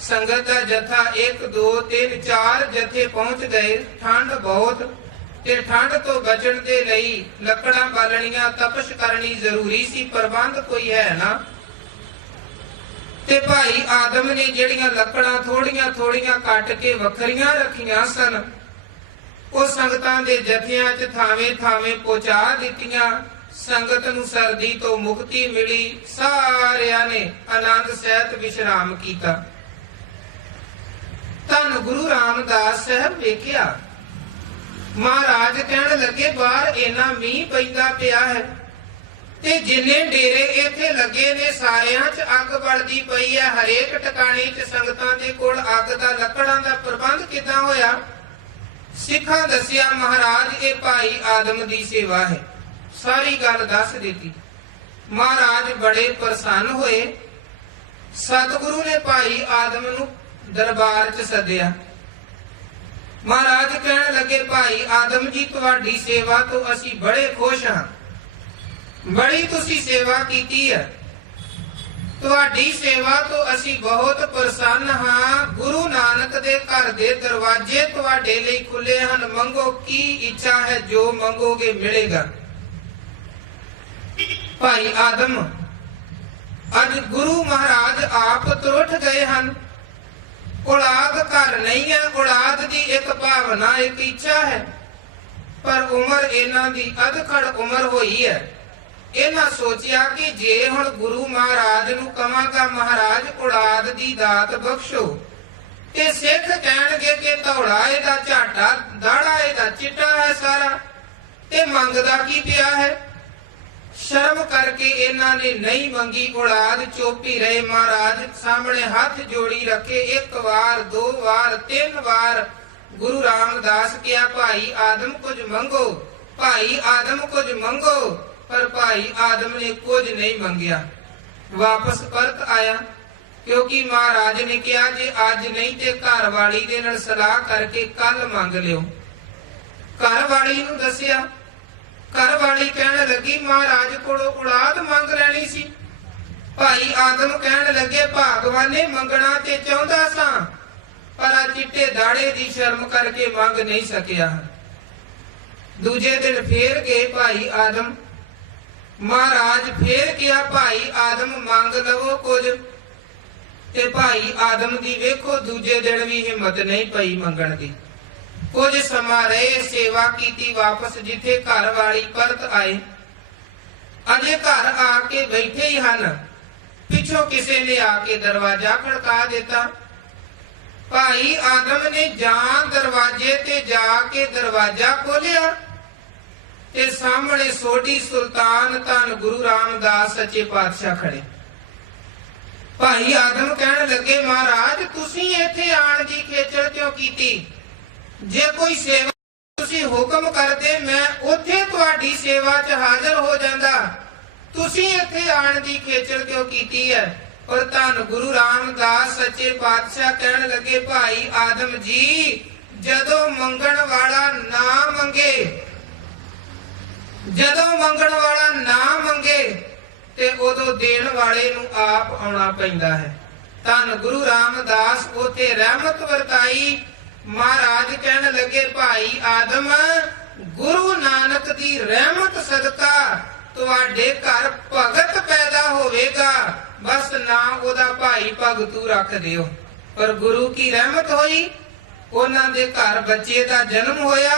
ਸੰਗਤ ਦਾ ਜਥਾ 1 2 3 4 ਜਥੇ ਪਹੁੰਚ ਗਏ। ਠੰਡ ਬਹੁਤ ਤੇ ਠੰਡ ਤੋਂ ਬਚਣ ਦੇ ਲਈ ਲੱਕੜਾਂ ਬਾਲਣੀਆਂ, ਤਪਸ਼ ਕਰਨੀ ਜ਼ਰੂਰੀ ਸੀ। ਪ੍ਰਬੰਧ ਕੋਈ ਹੈ ਨਾ। ਤੇ ਭਾਈ ਆਦਮ ਨੇ ਜਿਹੜੀਆਂ ਲੱਕੜਾਂ ਥੋੜੀਆਂ ਥੋੜੀਆਂ ਕੱਟ ਕੇ ਵੱਖਰੀਆਂ ਰੱਖੀਆਂ ਸਨ, ਉਹ ਸੰਗਤਾਂ ਦੇ ਜਥਿਆਂ 'ਚ ਥਾਵੇਂ ਥਾਵੇਂ ਪਹੁੰਚਾ ਦਿੱਤੀਆਂ। ਸੰਗਤ ਨੂੰ ਸਰਦੀ ਤੋਂ ਮੁਕਤੀ ਮਿਲੀ। ਸਾਰਿਆਂ ਨੇ ਆਨੰਦ ਸਹਿਤ ਵਿਸ਼ਰਾਮ ਕੀਤਾ। ਧੰਨ ਗੁਰੂ ਰਾਮਦਾਸ ਸਾਹਿਬ ਵੇਖਿਆ, ਮਹਾਰਾਜ ਕਹਿਣ ਲੱਗੇ, ਬਾਹਰ ਇੰਨਾ ਮੀਂਹ ਪੈਂਦਾ ਪਿਆ ਹੈ ਤੇ ਜਿੰਨੇ ਡੇਰੇ ਇੱਥੇ ਲੱਗੇ ਨੇ ਸਾਰਿਆਂ 'ਚ ਅੱਗ ਬਲਦੀ ਪਈ ਹੈ। ਹਰੇਕ ਟਿਕਾਣੇ 'ਚ ਸੰਗਤਾਂ ਦੇ ਕੋਲ ਅੱਗ ਦਾ, ਲੱਕੜਾਂ ਦਾ ਪ੍ਰਬੰਧ ਕਿੱਦਾਂ ਹੋਇਆ? ਸਿੱਖਾਂ ਦੱਸਿਆ, ਮਹਾਰਾਜ ਇਹ ਭਾਈ ਆਦਮ ਦੀ ਸੇਵਾ ਹੈ। ਸਾਰੀ ਗੱਲ ਦੱਸ ਦਿੱਤੀ। ਮਹਾਰਾਜ ਬੜੇ ਪ੍ਰਸੰਨ ਹੋਏ। ਸਤਿਗੁਰੂ ਨੇ ਭਾਈ ਆਦਮ ਨੂੰ ਦਰਬਾਰ 'ਚ ਸੱਦਿਆ। ਮਹਾਰਾਜ ਕਹਿਣ ਲੱਗੇ, ਭਾਈ ਆਦਮ ਜੀ, ਤੁਹਾਡੀ ਸੇਵਾ ਤੋਂ ਅਸੀਂ ਬੜੇ ਖੁਸ਼ ਹਾਂ। ਬੜੀ ਤੁਸੀਂ ਸੇਵਾ ਕੀਤੀ ਹੈ। ਤੁਹਾਡੀ ਸੇਵਾ ਤੋਂ ਅਸੀਂ ਬਹੁਤ ਪ੍ਰਸੰਨ ਹਾਂ। ਗੁਰੂ ਨਾਨਕ ਦੇ ਘਰ ਦੇ ਦਰਵਾਜ਼ੇ ਤੁਹਾਡੇ ਲਈ ਖੁੱਲੇ ਹਨ। ਮੰਗੋ, ਕੀ ਇੱਛਾ ਹੈ, ਜੋ ਮੰਗੋਗੇ ਮਿਲੇਗਾ। ਭਾਈ ਆਦਮ ਅੱਜ ਗੁਰੂ ਮਹਾਰਾਜ ਆਪ ਤੁਰਠ ਗਏ ਹਨ। ਔਲਾਦ ਘਰ ਨਹੀਂ ਹੈ। ਔਲਾਦ ਦੀ ਇੱਕ ਭਾਵਨਾ, ਇੱਕ ਇੱਛਾ ਹੈ, ਪਰ ਉਮਰ ਇਹਨਾਂ ਦੀ ਅਧਖੜ ਉਮਰ ਹੋਈ ਹੈ। ਇਹਨਾਂ ਸੋਚਿਆ ਕਿ ਜੇ ਹੁਣ ਗੁਰੂ ਮਹਾਰਾਜ ਨੂੰ ਕਵਾਂਗਾ, ਮਹਾਰਾਜ ਔਲਾਦ ਦੀ ਦਾਤ ਬਖਸ਼ੋ, ਤੇ ਸਿੱਖ ਕਹਿਣਗੇ ਕਿ ਧੌਲਾ ਇਹਦਾ ਝਾਟਾ, ਦਾੜਾ ਇਹਦਾ ਚਿੱਟਾ ਹੈ ਸਾਰਾ, ਤੇ ਮੰਗਦਾ ਕੀ ਪਿਆ ਹੈ। ਸ਼ਰਮ ਕਰਕੇ ਇਹਨਾਂ ਨੇ ਨਹੀਂ ਮੰਗੀ ਔਲਾਦ, ਚੋਪੀ ਰਹੇ। ਮਹਾਰਾਜ ਸਾਹਮਣੇ ਹੱਥ ਜੋੜੀ ਰੱਖੇ। 1 ਵਾਰ 2 ਵਾਰ 3 ਵਾਰ ਗੁਰੂ ਰਾਮਦਾਸ ਕਿਹਾ, ਭਾਈ ਆਦਮ ਕੁਝ ਮੰਗੋ, ਭਾਈ ਆਦਮ ਕੁਝ ਮੰਗੋ। ਪਰ ਭਾਈ ਆਦਮ ਨੇ ਕੁਝ ਨਹੀਂ ਮੰਗਿਆ। ਵਾਪਸ ਪਰਤ ਆਇਆ। क्योंकि महाराज ने कहा जे अज नहीं ते घर वाली दे नाल सलाह करके कल मंग लियो। घर वाली नूं दसिया, घर वाली कहण लगी महाराज कोलों औलाद मंग लैणी सी। भाई आदम कहण लगे भगवाने मंगना ते चाहुंदा सां पर आ चिट्टे दाड़े दी शर्म करके मंग नहीं सकिया। दूजे दिन फेर गए भाई आदम, महाराज फेर किया भाई आदम मंग लवो कुछ। ते भाई आदम दी वेखो दूजे दिन भी हिम्मत नहीं पई मंगण दी। कुछ समा रहे सेवा कीती, वापस जिथे घर वाली परत आए। अजे घर आके बैठे ही हन, पिछों किसी ने आके दरवाजा खड़का दिता। भाई आदम ने जान दरवाजे ते जाके दरवाजा खोलिया ते सामने सोढ़ी सुल्तान धन गुरु रामदास सच्चे पातशाह खड़े। भाई आदम कहण लगे महाराज तुसी इत्थे आण दी खेचल क्यों कीती? जे कोई सेवा तुसी हुक्म करदे मैं उत्थे तुहाडी सेवा च हाजिर हो जांदा, तुसी इत्थे आण दी खेचल क्यों कीती है? और धन गुरु रामदास सच्चे पातशाह कहण लगे भाई आदम जी जदों मंगण वाला ना मंगे, जदों मंगण वाला ना मंगे ते उदों देण वाले नूं आप आउणा पैंदा है। धन गुरु रामदास उथे रहमत वरताई। महाराज कहण लगे भाई आदम गुरु नानक दी रहमत सदका तुहाडे घर भगत पैदा होवेगा, बस ना ओदा भाई भगतू रख दियो। पर गुरु की रहमत होई, उन्हां दे घर बच्चे दा जन्म होया,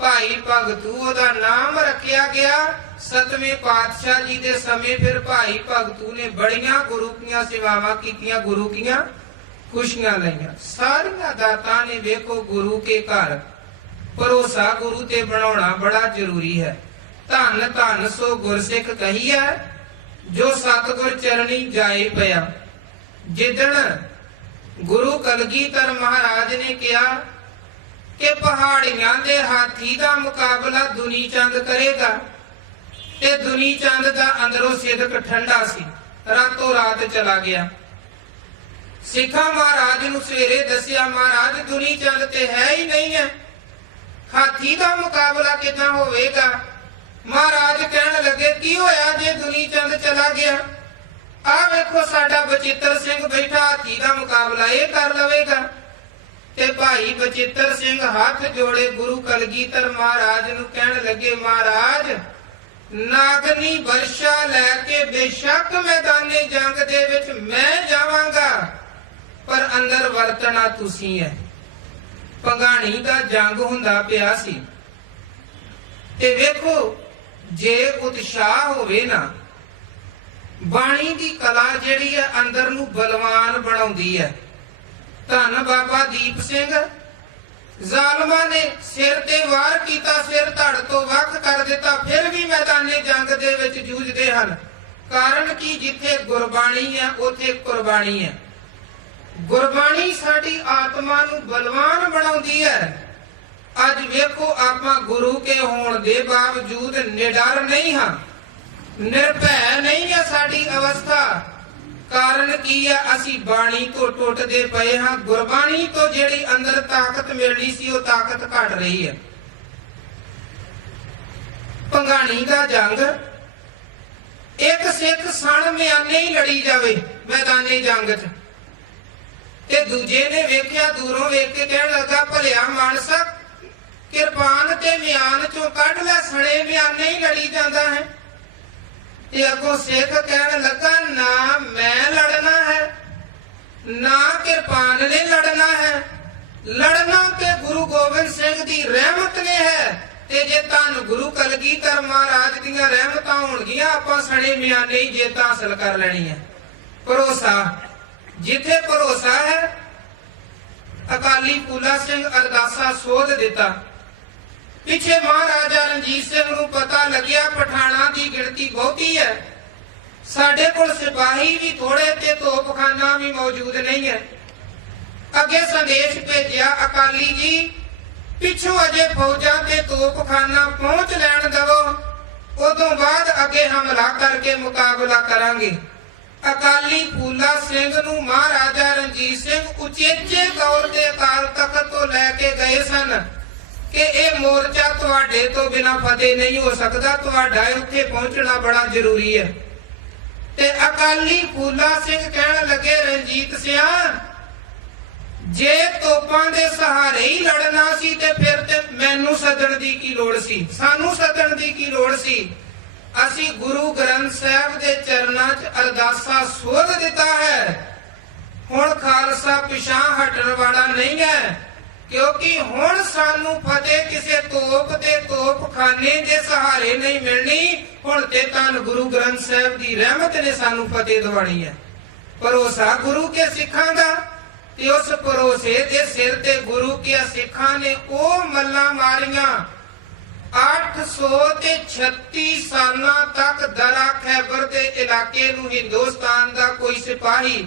भाई भगतू ओदा नाम रखिया गया। सतवें पातशाह जी दे समय फिर भाई भगतू ने बड़ियां गुरु कीयां सेवावां कीतियां, गुरु कीयां खुशियां लईयां। सारियां दातां ने वेखो गुरु के घर भरोसा गुरु ते बनाउणा बड़ा जरूरी है। धन धन सो गुरसिख कही है जो सतगुर चरणी जाए पिया। जिदण गुरु कलगीधर महाराज ने कहा कि पहाड़ियां दे हाथी दा मुकाबला दुनी चंद करेगा ते दुनी चंद दा अंदरों सिदक ठंडा सी, रातों रात चला गया। सिखा महाराज नूं सवेरे दसिया महाराज दुनी चंद ते है ही नहीं है, हाथी दा मुकाबला किदां होवेगा? महाराज कहण लगे की होया जे दुनी चंद चला गया? आ वेखो साडा बचित्र सिंह बैठा हाथी दा मुकाबला ये कर लवेगा। ते भाई बचित्र सिंह हाथ जोड़े गुरु कलगीधर महाराज नूं कहण लगे महाराज नागनी वर्षा लैके बेशक मैदाने जंग दे विच मैं जावांगा पर अंदर वरतना तुसी है। भंगाणी दा जंग हुंदा पिया सी ते वेखो जे उत्साह होवे ना बाणी दी कला जिहड़ी है अंदर नूं बलवान बनाउंदी है। धन बाबा दीप सिंह जालमा ने सिर ते वार कीता, सिर धड़ तो वख कर दिता, फिर भी मैदाने जंग दे विच जूझदे हन। कारण की जिथे गुरबाणी है उथे कुर्बानी है। गुरबाणी साडी आत्मा नूं बलवान बनाउंदी है। अज वेखो आपां गुरु के होण दे बावजूद निडर नहीं हां, निर्भय नहीं है साडी अवस्था। कारण की है असी बाणी तो टुटदे पए हां। गुरबाणी तो जेड़ी अंदर ताकत मिलनी सी वो ताकत घट रही है। भंगाणी दा जंग एक सिख सण म्याने ही लड़ी जावे मैदाने जंग च ते दूजे ने वेख्या दूरों वेख के कहण लगा भलिया मानसा किरपान ते म्यान चों कढ लै, सणे म्याने ही लड़ी जांदा है। ते अगों सिख कहण लगा ना मैं लड़ना है ना किरपान ने लड़ना है, लड़ना ते गुरु गोबिंद सिंह दी रहमत ने है। ते जे धन गुरु कलगीधर महाराज दीयां रहमतां होणगीਆਂ आपां सणे म्याने ही जिੱਤ हासिल कर लेनी है। भरोसा जिथे भरोसा है अकाली फूला सिंह अरदासा सोध दिता। पिछे महाराजा रणजीत सिंह नूं पता लग्या पठाणा दी गिणती बहुती है, साडे कोल सिपाही भी थोड़े ते तोपखाना भी मौजूद नहीं है। अगे संदेश भेजिया अकाली जी पिछों अजे फौजां ते तोपखाना पहुंच लैण दवो, उदों बाद अगे हमला करके मुकाबला करांगे। ਅਕਾਲੀ ਫੂਲਾ ਸਿੰਘ ਨੂੰ ਮਹਾਰਾਜਾ ਰਣਜੀਤ ਸਿੰਘ ਉਚੇਚੇ ਤੌਰ ਤੇ ਅਕਾਲ ਤਖਤ ਤੋਂ ਲੈ ਕੇ ਗਏ ਸਨ ਕਿ ਇਹ ਮੋਰਚਾ ਤੁਹਾਡੇ ਤੋਂ ਬਿਨਾਂ ਫਤਿਹ ਨਹੀਂ ਹੋ ਸਕਦਾ, ਤੁਹਾਡਾ ਉੱਥੇ ਪਹੁੰਚਣਾ ਬੜਾ ਜ਼ਰੂਰੀ ਹੈ। ਤੇ ਅਕਾਲੀ ਫੂਲਾ ਸਿੰਘ ਕਹਿਣ ਲੱਗੇ, ਰਣਜੀਤ ਸਿਆਂ, ਜੇ ਤੋਪਾਂ ਦੇ ਸਹਾਰੇ ਹੀ ਲੜਨਾ ਸੀ ਤੇ ਫਿਰ ਤੇ ਮੈਨੂੰ ਸੱਦਣ ਦੀ ਕੀ ਲੋੜ ਸੀ, ਸਾਨੂੰ ਸੱਦਣ ਦੀ ਕੀ ਲੋੜ ਸੀ। ਅਸੀਂ ਗੁਰੂ ਗ੍ਰੰਥ ਸਾਹਿਬ ਦੇ ਚਰਨਾਂ 'ਚ ਅਰਦਾਸਾ ਸੋਧ ਦਿੱਤਾ ਹੈ। ਹੁਣ ਖਾਲਸਾ ਪਿਛਾਂ ਹਟਣ ਵਾਲਾ ਨਹੀਂ ਹੈ, ਕਿਉਂਕਿ ਹੁਣ ਸਾਨੂੰ ਫਤਿਹ ਕਿਸੇ ਤੋਪ ਤੇ ਤੋਪਖਾਨੇ ਦੇ ਸਹਾਰੇ ਨਹੀਂ ਮਿਲਣੀ। ਹੁਣ ਤੇ ਧੰਨ ਗੁਰੂ ਗ੍ਰੰਥ ਸਾਹਿਬ ਦੀ ਰਹਿਮਤ ਨੇ ਸਾਨੂੰ ਫਤਿਹ ਦਿਵਾਣੀ ਹੈ। ਭਰੋਸਾ ਗੁਰੂ ਕੇ ਸਿੱਖਾਂ ਦਾ, ਤੇ ਉਸ ਭਰੋਸੇ ਦੇ ਸਿਰ ਤੇ ਗੁਰੂ ਕੇ ਸਿੱਖਾਂ ਨੇ ਉਹ ਮੱਲਾਂ ਮਾਰੀਆਂ। 836 ਸਾਲਾਂ ਤੱਕ ਦਰਾ ਖੈਬਰ ਦੇ ਇਲਾਕੇ ਨੂੰ ਹਿੰਦੁਸਤਾਨ ਦਾ ਕੋਈ ਸਿਪਾਹੀ,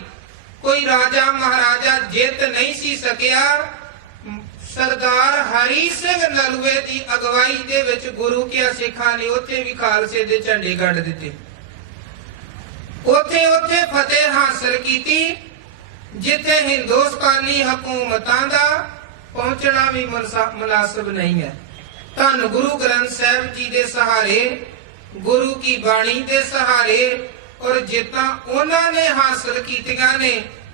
ਕੋਈ ਰਾਜਾ ਮਹਾਰਾਜਾ ਜਿੱਤ ਨਹੀਂ ਸੀ ਸਕਿਆ। ਸਰਦਾਰ ਹਰੀ ਸਿੰਘ ਨਲੂਏ ਦੀ ਅਗਵਾਈ ਦੇ ਵਿੱਚ ਗੁਰੂ ਕੇ ਸਿੱਖਾਂ ਨੇ ਉੱਥੇ ਵੀ ਖਾਲਸੇ ਦੇ ਝੰਡੇ ਗੱਡ ਦਿੱਤੇ, ਉੱਥੇ ਫਤਿਹ ਹਾਸਲ ਕੀਤੀ, ਜਿੱਥੇ ਹਿੰਦੁਸਤਾਨੀ ਹਕੂਮਤਾਂ ਦਾ ਪਹੁੰਚਣਾ ਵੀ ਮੁਨਾਸਬ ਨਹੀਂ ਹੈ। ਧੰਨ ਗੁਰੂ ਗ੍ਰੰਥ ਸਾਹਿਬ ਜੀ ਦੇ ਸਹਾਰੇ, ਗੁਰੂ ਕੀ ਬਾਣੀ ਦੇ ਸਹਾਰੇ ਔਰ ਜਿੱਤਾਂ ਉਹਨਾਂ ਨੇ ਹਾਸਲ ਕੀਤੀਆਂ ਨੇ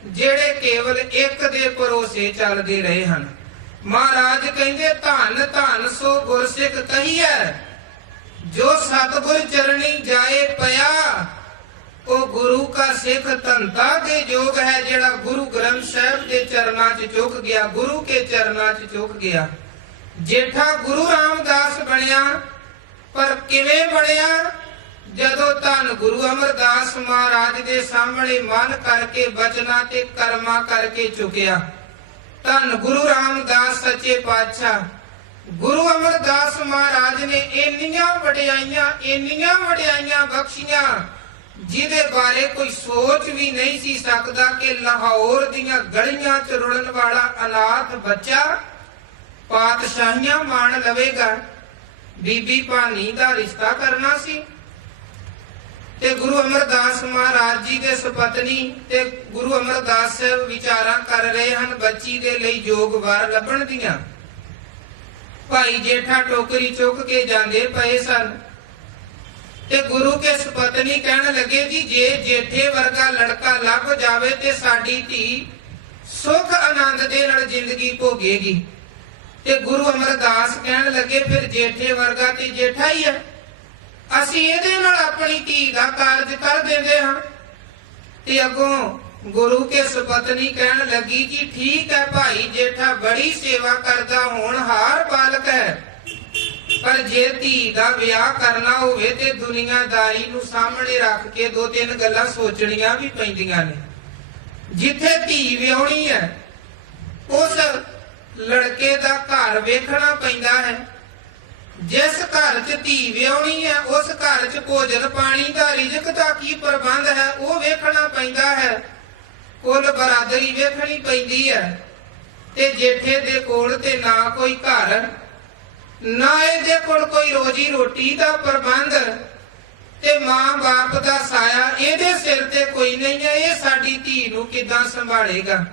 ਜਿਹੜੇ ਕੇਵਲ ਇੱਕ ਦੇ ਭਰੋਸੇ ਚੱਲਦੇ ਰਹੇ ਹਨ। ਮਹਾਰਾਜ ਕਹਿੰਦੇ, ਧੰਨ ਧੰਨ ਸੋ ਗੁਰਸਿੱਖ ਕਹੀਐ, ਜੋ ਸਤਿਗੁਰ ਚਰਣੀ ਜਾਏ ਪਿਆ। ਉਹ ਗੁਰੂ ਕਾ ਸਿੱਖ ਧੰਤਾ ਦੇ ਯੋਗ ਹੈ, ਜਿਹੜਾ ਗੁਰੂ ਗ੍ਰੰਥ ਸਾਹਿਬ ਦੇ ਚਰਨਾਂ 'ਚ ਝੁਕ ਗਿਆ, ਗੁਰੂ ਕੇ ਚਰਨਾਂ 'ਚ ਝੁਕ ਗਿਆ। ਜੇਠਾ ਗੁਰੂ ਰਾਮਦਾਸ ਬਣਿਆ, ਪਰ ਕਿਵੇਂ ਬਣਿਆ? ਜਦੋਂ ਧੰਨ ਗੁਰੂ ਅਮਰਦਾਸ ਮਹਾਰਾਜ ਦੇ ਸਾਹਮਣੇ ਮਨ ਕਰਕੇ ਬਚਨਾਂ ਤੇ ਕਰਮਾਂ ਕਰਕੇ ਚੁੱਕਿਆ। ਧੰਨ ਗੁਰੂ ਰਾਮਦਾਸ ਸੱਚੇ ਪਾਤਸ਼ਾਹ ਗੁਰੂ ਅਮਰਦਾਸ ਮਹਾਰਾਜ ਨੇ ਇੰਨੀਆਂ ਵਡਿਆਈਆਂ ਬਖਸ਼ੀਆਂ, ਜਿਹਦੇ ਬਾਰੇ ਕੋਈ ਸੋਚ ਵੀ ਨਹੀਂ ਸੀ ਸਕਦਾ ਕਿ ਲਾਹੌਰ ਦੀਆਂ ਗਲੀਆਂ 'ਚ ਰੁਲਣ ਵਾਲਾ ਅਨਾਥ ਬੱਚਾ ਪਾਤਸ਼ਾਹੀਆਂ ਮਾਣ ਲਵੇਗਾ। ਬੀਬੀ ਭਾਨੀ ਦਾ ਰਿਸ਼ਤਾ ਕਰਨਾ ਸੀ ਤੇ ਗੁਰੂ ਅਮਰਦਾਸ ਮਹਾਰਾਜ ਜੀ ਦੇ ਸੁਪਤਨੀ ਤੇ ਗੁਰੂ ਅਮਰਦਾਸ ਸਾਹਿਬ ਵਿਚਾਰਾਂ ਕਰ ਰਹੇ ਹਨ ਬੱਚੀ ਦੇ ਲਈ ਯੋਗ ਵਰ ਲੱਭਣ ਦੀਆਂ। ਭਾਈ ਜੇਠਾ ਟੋਕਰੀ ਚੁੱਕ ਕੇ ਜਾਂਦੇ ਪਏ ਸਨ ਤੇ ਗੁਰੂ ਕੇ ਸੁਪਤਨੀ ਕਹਿਣ ਲੱਗੇ, ਜੀ ਜੇ ਜੇਠੇ ਵਰਗਾ ਲੜਕਾ ਲੱਭ ਜਾਵੇ ਤੇ ਸਾਡੀ ਧੀ ਸੁਖ ਆਨੰਦ ਦੇ ਨਾਲ ਜ਼ਿੰਦਗੀ ਭੋਗੇਗੀ। ਤੇ ਗੁਰੂ ਅਮਰਦਾਸ ਕਹਿਣ ਲੱਗੇ, ਫਿਰ ਜੇਠੇ ਵਰਗਾ ਤੇ ਜੇਠਾ ਹੀ ਹੈ, ਅਸੀਂ ਇਹਦੇ ਨਾਲ ਆਪਣੀ ਧੀ ਦਾ ਕਾਰਜ ਕਰ ਦਿੰਦੇ ਹਾਂ। ਤੇ ਅੱਗੋਂ ਗੁਰੂ ਕੇ ਸੁਪਤਨੀ ਕਹਿਣ ਲੱਗੀ, ਜੀ ਠੀਕ ਹੈ ਭਾਈ ਜੇਠਾ ਬੜੀ ਸੇਵਾ ਕਰਦਾ, ਹੋਣਹਾਰ ਬਾਲਕ ਹੈ, ਪਰ ਜੇ ਧੀ ਦਾ ਵਿਆਹ ਕਰਨਾ ਹੋਵੇ ਤੇ ਦੁਨੀਆਦਾਰੀ ਨੂੰ ਸਾਹਮਣੇ ਰੱਖ ਕੇ ਦੋ ਤਿੰਨ ਗੱਲਾਂ ਸੋਚਣੀਆਂ ਵੀ ਪੈਂਦੀਆਂ ਨੇ। ਜਿੱਥੇ ਧੀ ਵਿਆਹਣੀ ਹੈ ਉਸ ਲੜਕੇ ਦਾ ਘਰ ਵੇਖਣਾ ਪੈਂਦਾ ਹੈ। ਜਿਸ ਘਰ 'ਚ ਧੀ ਵਿਆਹਣੀ ਹੈ ਉਸ ਘਰ 'ਚ ਭੋਜਨ ਪਾਣੀ ਦਾ ਰਿਜ਼ਕ ਦਾ ਕੀ ਪ੍ਰਬੰਧ ਹੈ ਉਹ ਵੇਖਣਾ ਪੈਂਦਾ ਹੈ। ਕੁੱਲ ਬਰਾਦਰੀ ਵੇਖਣੀ ਪੈਂਦੀ ਹੈ। ਤੇ ਜੇਠੇ ਦੇ ਕੋਲ ਤੇ ਨਾ ਕੋਈ ਘਰ, ਨਾ ਇਹਦੇ ਕੋਲ ਕੋਈ ਰੋਜੀ ਰੋਟੀ ਦਾ ਪ੍ਰਬੰਧ, ਤੇ ਮਾਂ ਬਾਪ ਦਾ ਸਾਇਆ ਇਹਦੇ ਸਿਰ ਤੇ ਕੋਈ ਨਹੀਂ ਹੈ। ਇਹ ਸਾਡੀ ਧੀ ਨੂੰ ਕਿੱਦਾਂ ਸੰਭਾਲੇਗਾ?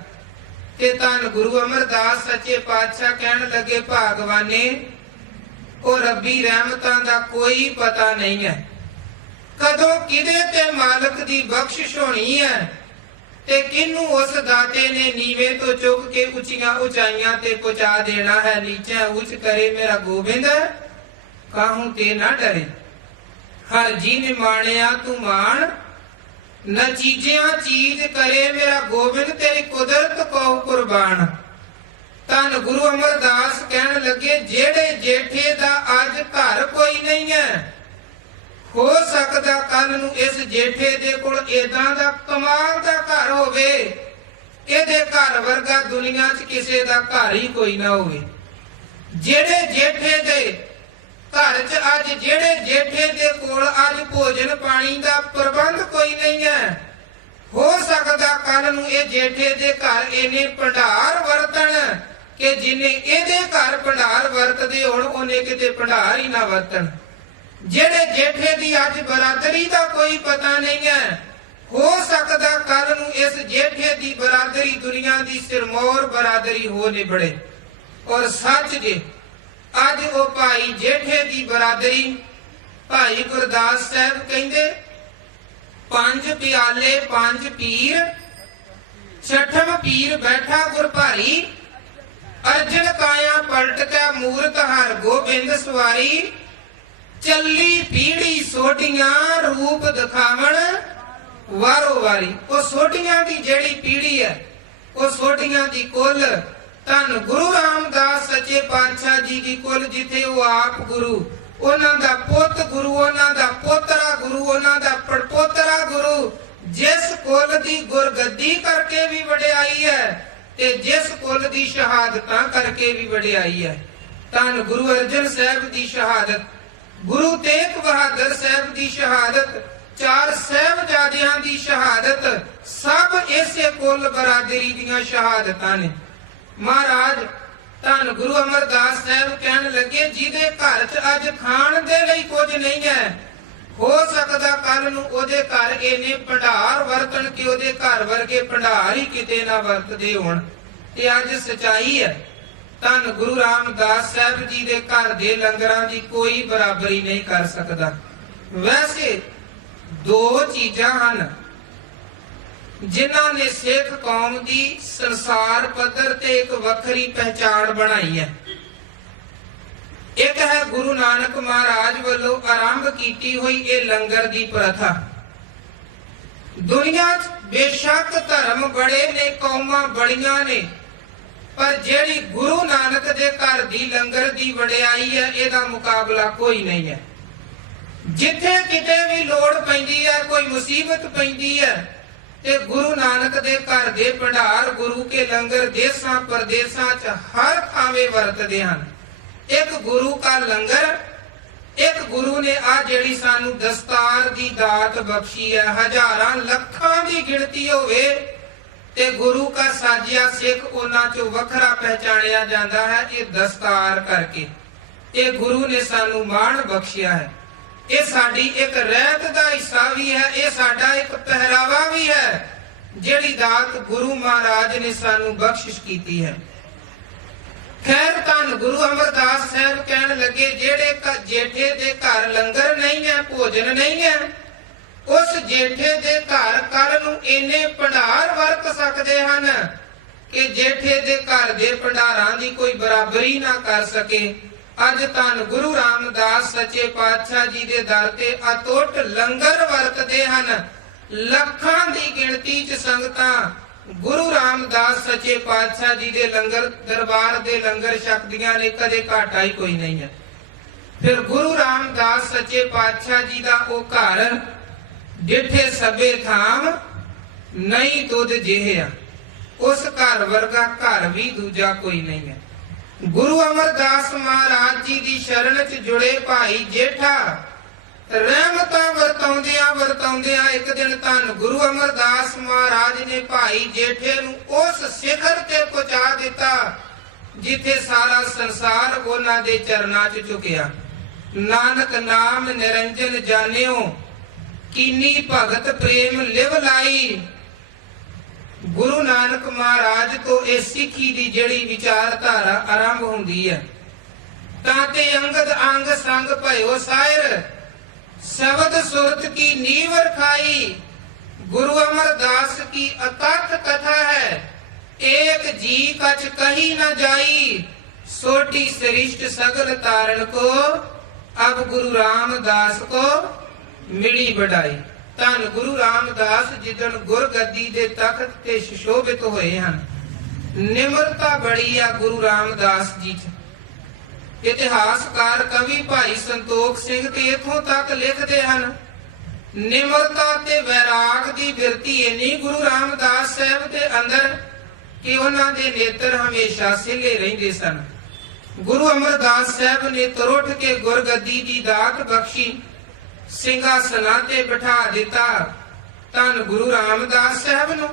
ਤੇ ਧੰਨ ਗੁਰੂ ਅਮਰਦਾਸ ਸੱਚੇ ਪਾਤਸ਼ਾਹ ਕਹਿਣ ਲੱਗੇ, ਭਾਗਵਾਨੇ, ਉਹ ਰੱਬੀ ਰਹਿਮਤਾਂ ਦਾ ਕੋਈ ਪਤਾ ਨਹੀਂ ਹੈ, ਕਦੋਂ ਕਿਹਦੇ ਤੇ ਮਾਲਕ ਦੀ ਬਖਸ਼ਿਸ਼ ਹੋਣੀ ਹੈ ਤੇ ਕਿਹਨੂੰ ਉਸ ਦਾਤੇ ਨੇ ਨੀਵੇਂ ਤੋਂ ਚੁੱਕ ਕੇ ਉੱਚੀਆਂ ਉਚਾਈਆਂ ਤੇ ਪਹੁੰਚਾ ਦੇਣਾ ਹੈ। ਨੀਚੇ ਉੱਚ ਕਰੇ ਮੇਰਾ ਗੋਬਿੰਦ, ਕਾਹੂ ਤੇ ਨਾ ਡਰੇ। ਹਰ ਜੀ ਨੇ ਮਾਣਿਆ ਤੂੰ ਮਾਣ, ਨਾ ਚੀਜ਼ਿਆਂ ਚੀਜ਼ ਕਰੇ ਮੇਰਾ ਗੋਬਿੰਦ, ਤੇਰੀ ਕੁਦਰਤ ਕੋ ਕੁਰਬਾਨ। ਧੰਨ ਗੁਰੂ ਅਮਰਦਾਸ ਕਹਿਣ ਲੱਗੇ, ਜਿਹੜੇ ਜੇਠੇ ਦਾ ਅੱਜ ਘਰ ਕੋਈ ਨਹੀਂ ਹੈ, ਹੋ ਸਕਦਾ ਕੱਲ ਨੂੰ ਇਸ ਜੇਠੇ ਦੇ ਕੋਲ ਏਦਾਂ ਦਾ ਕਮਾਲ ਦਾ ਘਰ ਹੋਵੇ, ਇਹਦੇ ਘਰ ਵਰਗਾ ਦੁਨੀਆ 'ਚ ਕਿਸੇ ਦਾ ਘਰ ਹੀ ਕੋਈ ਨਾ ਹੋਵੇ। ਜਿਹੜੇ ਜੇਠੇ ਦੇ ਘਰ 'ਚ ਅੱਜ, ਜਿਹੜੇ ਜੇਠੇ ਦੇ ਕੋਲ ਅੱਜ ਭੋਜਨ ਪਾਣੀ ਦਾ ਪ੍ਰਬੰਧ ਕੋਈ ਨਹੀਂ ਹੈ, ਹੋ ਸਕਦਾ ਕੱਲ ਨੂੰ ਇਹ ਜੇਠੇ ਦੇ ਘਰ ਇਹਨੇ ਭੰਡਾਰ ਵਰਤਣ ਕਿ ਜਿਨੇ ਇਹਦੇ ਘਰ ਭੰਡਾਰ ਵਰਤਦੇ ਹੋਣ ਉਹਨੇ ਕਿਤੇ ਭੰਡਾਰ ਹੀ ਨਾ ਵਰਤਣ। ਜਿਹੜੇ ਜੇਠੇ ਦੀ ਅੱਜ ਬਰਾਦਰੀ ਦਾ ਕੋਈ ਪਤਾ ਨਹੀਂ ਹੈ, ਹੋ ਸਕਦਾ ਕੱਲ ਨੂੰ ਇਸ ਜੇਠੇ ਦੀ ਬਰਾਦਰੀ ਦੁਨੀਆ ਦੀ ਸਿਰਮੌਰ ਬਰਾਦਰੀ ਹੋ ਨਿਬੜੇ। ਔਰ ਸੱਚ ਜੇ ਅੱਜ ਉਹ ਭਾਈ ਜੇਠੇ ਦੀ ਬਰਾਦਰੀ ਭਾਈ ਗੁਰਦਾਸ ਸਾਹਿਬ ਕਹਿੰਦੇ, ਪੰਜ ਪਿਆਲੇ ਪੰਜ ਪੀਰ, ਛਠਮ ਪੀਰ ਬੈਠਾ ਗੁਰ ਭਾਰੀ, ਅਰਜਨ ਕਾਇਆ ਪਲਟ ਕੇ ਮੂਰਤ ਹਰ ਗੋਬਿੰਦ ਸਵਾਰੀ, ਚੱਲੀ ਪੀੜੀ ਸੋਢੀਆਂ ਰੂਪ ਦਿਖਾਵਣ ਵਾਰੋ ਵਾਰੀ। ਉਹ ਸੋਢੀਆਂ ਦੀ ਜਿਹੜੀ ਪੀੜੀ ਹੈ, ਉਹ ਸੋਢੀਆਂ ਦੀ ਕੁੱਲ ਧੰਨ ਗੁਰੂ ਰਾਮਦਾਸ ਸੱਚੇ ਪਾਤਸ਼ਾਹ ਜੀ ਦੀ ਕੁੱਲ, ਜਿੱਥੇ ਉਹ ਆਪ ਗੁਰੂ, ਉਹਨਾਂ ਦਾ ਪੁੱਤ ਗੁਰੂ, ਉਹਨਾਂ ਦਾ ਪੋਤਰਾ ਗੁਰੂ, ਉਹਨਾਂ ਦਾ ਪੜਪੋਤਰਾ ਗੁਰੂ, ਜਿਸ ਕੁੱਲ ਦੀ ਗੁਰਗੱਦੀ ਕਰਕੇ ਵੀ ਵਡਿਆਈ ਹੈ ਤੇ ਜਿਸ ਕੁੱਲ ਦੀ ਸ਼ਹਾਦਤਾਂ ਕਰਕੇ ਵੀ ਵਡਿਆਈ ਹੈ। ਧੰਨ ਗੁਰੂ ਅਰਜਨ ਸਾਹਿਬ ਦੀ ਸ਼ਹਾਦਤ, ਗੁਰੂ ਤੇਗ ਬਹਾਦਰ ਸਾਹਿਬ ਦੀ ਸ਼ਹਾਦਤ, ਚਾਰ ਸਾਹਿਬਜ਼ਾਦਿਆਂ ਦੀ ਸ਼ਹਾਦਤ, ਸਭ ਇਸੇ ਕੁੱਲ ਬਰਾਦਰੀ ਦੀਆਂ ਸ਼ਹਾਦਤਾਂ ਨੇ। ਮਹਾਰਾਜ ਧੰਨ ਗੁਰੂ ਅਮਰਦਾਸ ਸਾਹਿਬ ਕਹਿਣ ਲੱਗੇ, ਜਿਹਦੇ ਘਰ 'ਚ ਅੱਜ ਖਾਣ ਦੇ ਲਈ ਕੁਝ ਨਹੀਂ ਹੈ, ਹੋ ਸਕਦਾ ਕੱਲ ਨੂੰ ਉਹਦੇ ਘਰ ਇਹਨੇ ਭੰਡਾਰ ਵਰਤਣ ਕਿ ਉਹਦੇ ਘਰ ਵਰਗੇ ਭੰਡਾਰ ਹੀ ਕਿਤੇ ਨਾ ਵਰਤਦੇ ਹੋਣ। ਤੇ ਅੱਜ ਸਚਾਈ ਹੈ, ਧੰਨ ਗੁਰੂ ਰਾਮਦਾਸ ਸਾਹਿਬ ਜੀ ਦੇ ਘਰ ਦੇ ਲੰਗਰਾਂ ਦੀ ਕੋਈ ਬਰਾਬਰੀ ਨਹੀਂ ਕਰ ਸਕਦਾ। ਵੈਸੇ ਦੋ ਚੀਜ਼ਾਂ ਹਨ ਜਿਨ੍ਹਾਂ ਨੇ ਸਿੱਖ ਕੌਮ ਦੀ ਸੰਸਾਰ ਪੱਧਰ ਤੇ ਇੱਕ ਵੱਖਰੀ ਪਹਿਚਾਣ ਬਣਾਈ ਹੈ। ਇੱਕ ਹੈ ਗੁਰੂ ਨਾਨਕ ਮਹਾਰਾਜ ਵੱਲੋਂ ਆਰੰਭ ਕੀਤੀ ਹੋਈ ਇਹ ਲੰਗਰ ਦੀ ਪ੍ਰਥਾ। ਦੁਨੀਆ 'ਚ ਬੇਸ਼ੱਕ ਧਰਮ ਬੜੇ ਨੇ, ਕੌਮਾਂ ਬੜੀਆਂ ਨੇ, ਪਰ ਜਿਹੜੀ ਗੁਰੂ ਨਾਨਕ ਦੇ ਘਰ ਦੀ ਲੰਗਰ ਦੀ ਵਡਿਆਈ ਹੈ, ਇਹਦਾ ਮੁਕਾਬਲਾ ਕੋਈ ਨਹੀਂ ਹੈ। ਜਿੱਥੇ ਕਿਤੇ ਵੀ ਲੋੜ ਪੈਂਦੀ ਹੈ, ਕੋਈ ਮੁਸੀਬਤ ਪੈਂਦੀ ਹੈ, ਤੇ ਗੁਰੂ ਨਾਨਕ ਦੇ ਘਰ ਦੇ ਭੰਡਾਰ, ਗੁਰੂ ਕੇ ਲੰਗਰ ਦੇਸਾਂ ਪ੍ਰਦੇਸਾਂ 'ਚ ਹਰ ਥਾਵੇਂ ਵਰਤਦੇ ਹਨ। ਇੱਕ ਗੁਰੂ ਕਾ ਲੰਗਰ, ਇੱਕ ਗੁਰੂ ਨੇ ਆ ਜਿਹੜੀ ਸਾਨੂੰ ਦਸਤਾਰ ਦੀ ਦਾਤ ਬਖਸ਼ੀ ਹੈ, ਹਜ਼ਾਰਾਂ ਲੱਖਾਂ ਦੀ ਗਿਣਤੀ ਹੋਵੇ ਤੇ ਗੁਰੂ ਕਾ ਸਾਜਿਆ ਸਿੱਖ ਉਹਨਾਂ 'ਚੋਂ ਵੱਖਰਾ ਪਹਿਚਾਣਿਆ ਜਾਂਦਾ ਹੈ ਇਹ ਦਸਤਾਰ ਕਰਕੇ। ਇਹ ਗੁਰੂ ਨੇ ਸਾਨੂੰ ਮਾਣ ਬਖਸ਼ਿਆ ਹੈ। ਇਹ ਸਾਡੀ ਇੱਕ ਰਹਿਤ ਦਾ ਹਿੱਸਾ ਵੀ ਹੈ, ਇਹ ਸਾਡਾ ਇੱਕ ਪਹਿਰਾਵਾ ਵੀ ਹੈ, ਜਿਹੜੀ ਦਾਤ ਗੁਰੂ ਮਹਾਰਾਜ ਨੇ ਸਾਨੂੰ ਬਖਸ਼ਿਸ਼ ਕੀਤੀ ਹੈ। ਖੈਰ ਧੰਨ ਗੁਰੂ ਅਮਰਦਾਸ ਸਾਹਿਬ ਕਹਿਣ ਲੱਗੇ, ਜਿਹੜੇ ਜੇਠੇ ਦੇ ਘਰ ਲੰਗਰ ਨਹੀਂ ਹੈ, ਭੋਜਨ ਨਹੀਂ ਹੈ, ਉਸ ਜੇਠੇ ਦੇ ਘਰ ਕੱਲ ਨੂੰ ਇੰਨੇ ਭੰਡਾਰ ਵਰਤ ਸਕਦੇ ਹਨ ਕਿ ਜੇਠੇ ਦੇ ਘਰ ਦੇ ਭੰਡਾਰਾਂ ਦੀ ਕੋਈ ਬਰਾਬਰੀ ਨਾ ਕਰ ਸਕੇ। ਅੱਜ ਧੰਨ ਗੁਰੂ ਰਾਮਦਾਸ ਸੱਚੇ ਪਾਤਸ਼ਾਹ ਜੀ ਦੇ ਦਰ ਤੇ ਅਟੁੱਟ ਲੰਗਰ ਵਰਤਦੇ ਹਨ। ਲੱਖਾਂ ਦੀ ਗਿਣਤੀ 'ਚ ਸੰਗਤਾਂ ਗੁਰੂ ਰਾਮਦਾਸ ਸੱਚੇ ਪਾਤਸ਼ਾਹ ਜੀ ਦੇ ਲੰਗਰ ਦਰਬਾਰ ਦੇ ਲੰਗਰ ਛਕਦੀਆਂ ਨੇ, ਕਦੇ ਘਾਟਾ ਹੀ ਕੋਈ ਨਹੀਂ ਹੈ। ਫਿਰ ਗੁਰੂ ਰਾਮਦਾਸ ਸੱਚੇ ਪਾਤਸ਼ਾਹ ਜੀ ਦਾ ਉਹ ਘਰ, ਜਿੱਥੇ ਸਭੇ ਥਾਮ ਨਹੀਂ ਦੁੱਧ ਜਿਹਾ, ਉਸ ਘਰ ਵਰਗਾ ਘਰ ਵੀ ਦੂਜਾ ਕੋਈ ਨਹੀਂ ਹੈ। ਗੁਰੂ ਅਮਰਦਾਸ ਮਹਾਰਾਜ ਜੀ ਦੀ ਸ਼ਰਨ 'ਚ ਜੁੜੇ ਭਾਈ ਜੇਠਾ ਰਹਿਮਤਾਂ ਵਰਤਾਉਂਦਿਆਂ ਇੱਕ ਦਿਨ ਧੰਨ ਗੁਰੂ ਅਮਰਦਾਸ ਮਹਾਰਾਜ ਨੇ ਭਾਈ ਜੇਠੇ ਨੂੰ ਉਸ ਸਿਖਰ ਤੇ ਪਹੁੰਚਾ ਦਿੱਤਾ ਜਿੱਥੇ ਸਾਰਾ ਸੰਸਾਰ ਉਹਨਾਂ ਦੇ ਚਰਨਾਂ 'ਚ ਝੁਕਿਆ। ਨਾਨਕ ਨਾਮ ਨਿਰੰਜਨ ਜਾਣਿਓ, ਕੀਨੀ ਭਗਤ ਪ੍ਰੇਮ ਲਿਵ ਲਾਈ। ਗੁਰੂ ਨਾਨਕ ਮਹਾਰਾਜ ਤੋਂ ਇਹ ਸਿੱਖੀ ਦੀ ਜਿਹੜੀ ਵਿਚਾਰਧਾਰਾ ਆਰੰਭ ਹੁੰਦੀ ਹੈ। ਤਾਂ ਤੇ ਅੰਗਦ ਅੰਗ ਸੰਗ ਭਇਓ ਸਾਇਰ, ਸ਼ਬਦ ਸੁਰਤ ਕੀ ਨੀਵ ਰਖਾਈ। ਗੁਰੂ ਅਮਰਦਾਸ की अकथ कथा है, एक जी कछ कही न जाई। सोटी सृष्ट सगल तारण को, अब गुरु रामदास को मिली बढ़ाई। ਧੰਨ ਗੁਰੂ ਰਾਮਦਾਸ ਜਿੱਦਣ ਗੁਰਗੱਦੀ ਦੇ ਤਖਤ ਤੇ ਸੁਸ਼ੋਭਿਤ ਹੋਏ ਹਨ। ਨਿਮਰਤਾ ਬੜੀ ਆ ਗੁਰੂ ਰਾਮਦਾਸ ਜੀ 'ਚ। ਇਤਿਹਾਸਕਾਰ ਕਵੀ ਭਾਈ ਸੰਤੋਖ ਸਿੰਘ ਤੇ ਇਥੋਂ ਤੱਕ ਲਿਖਦੇ ਹਨ, ਨਿਮਰਤਾ ਤੇ ਵੈਰਾਗ ਦੀ ਬਿਰਤੀ ਇੰਨੀ ਗੁਰੂ ਰਾਮਦਾਸ ਸਾਹਿਬ ਦੇ ਅੰਦਰ ਕਿ ਉਹਨਾਂ ਦੇ ਨੇਤਰ ਹਮੇਸ਼ਾ ਸਿੱਲੇ ਰਹਿੰਦੇ ਸਨ। ਗੁਰੂ ਅਮਰਦਾਸ ਸਾਹਿਬ ਨੇ ਤੁਰ ਉੱਠ ਕੇ ਗੁਰਗੱਦੀ ਦੀ ਦਾਤ ਬਖਸ਼ੀ, ਸਿੰਘਾਸਨਾਂ ਤੇ ਬਿਠਾ ਦਿੱਤਾ ਧੰਨ ਗੁਰੂ ਰਾਮਦਾਸ ਸਾਹਿਬ ਨੂੰ।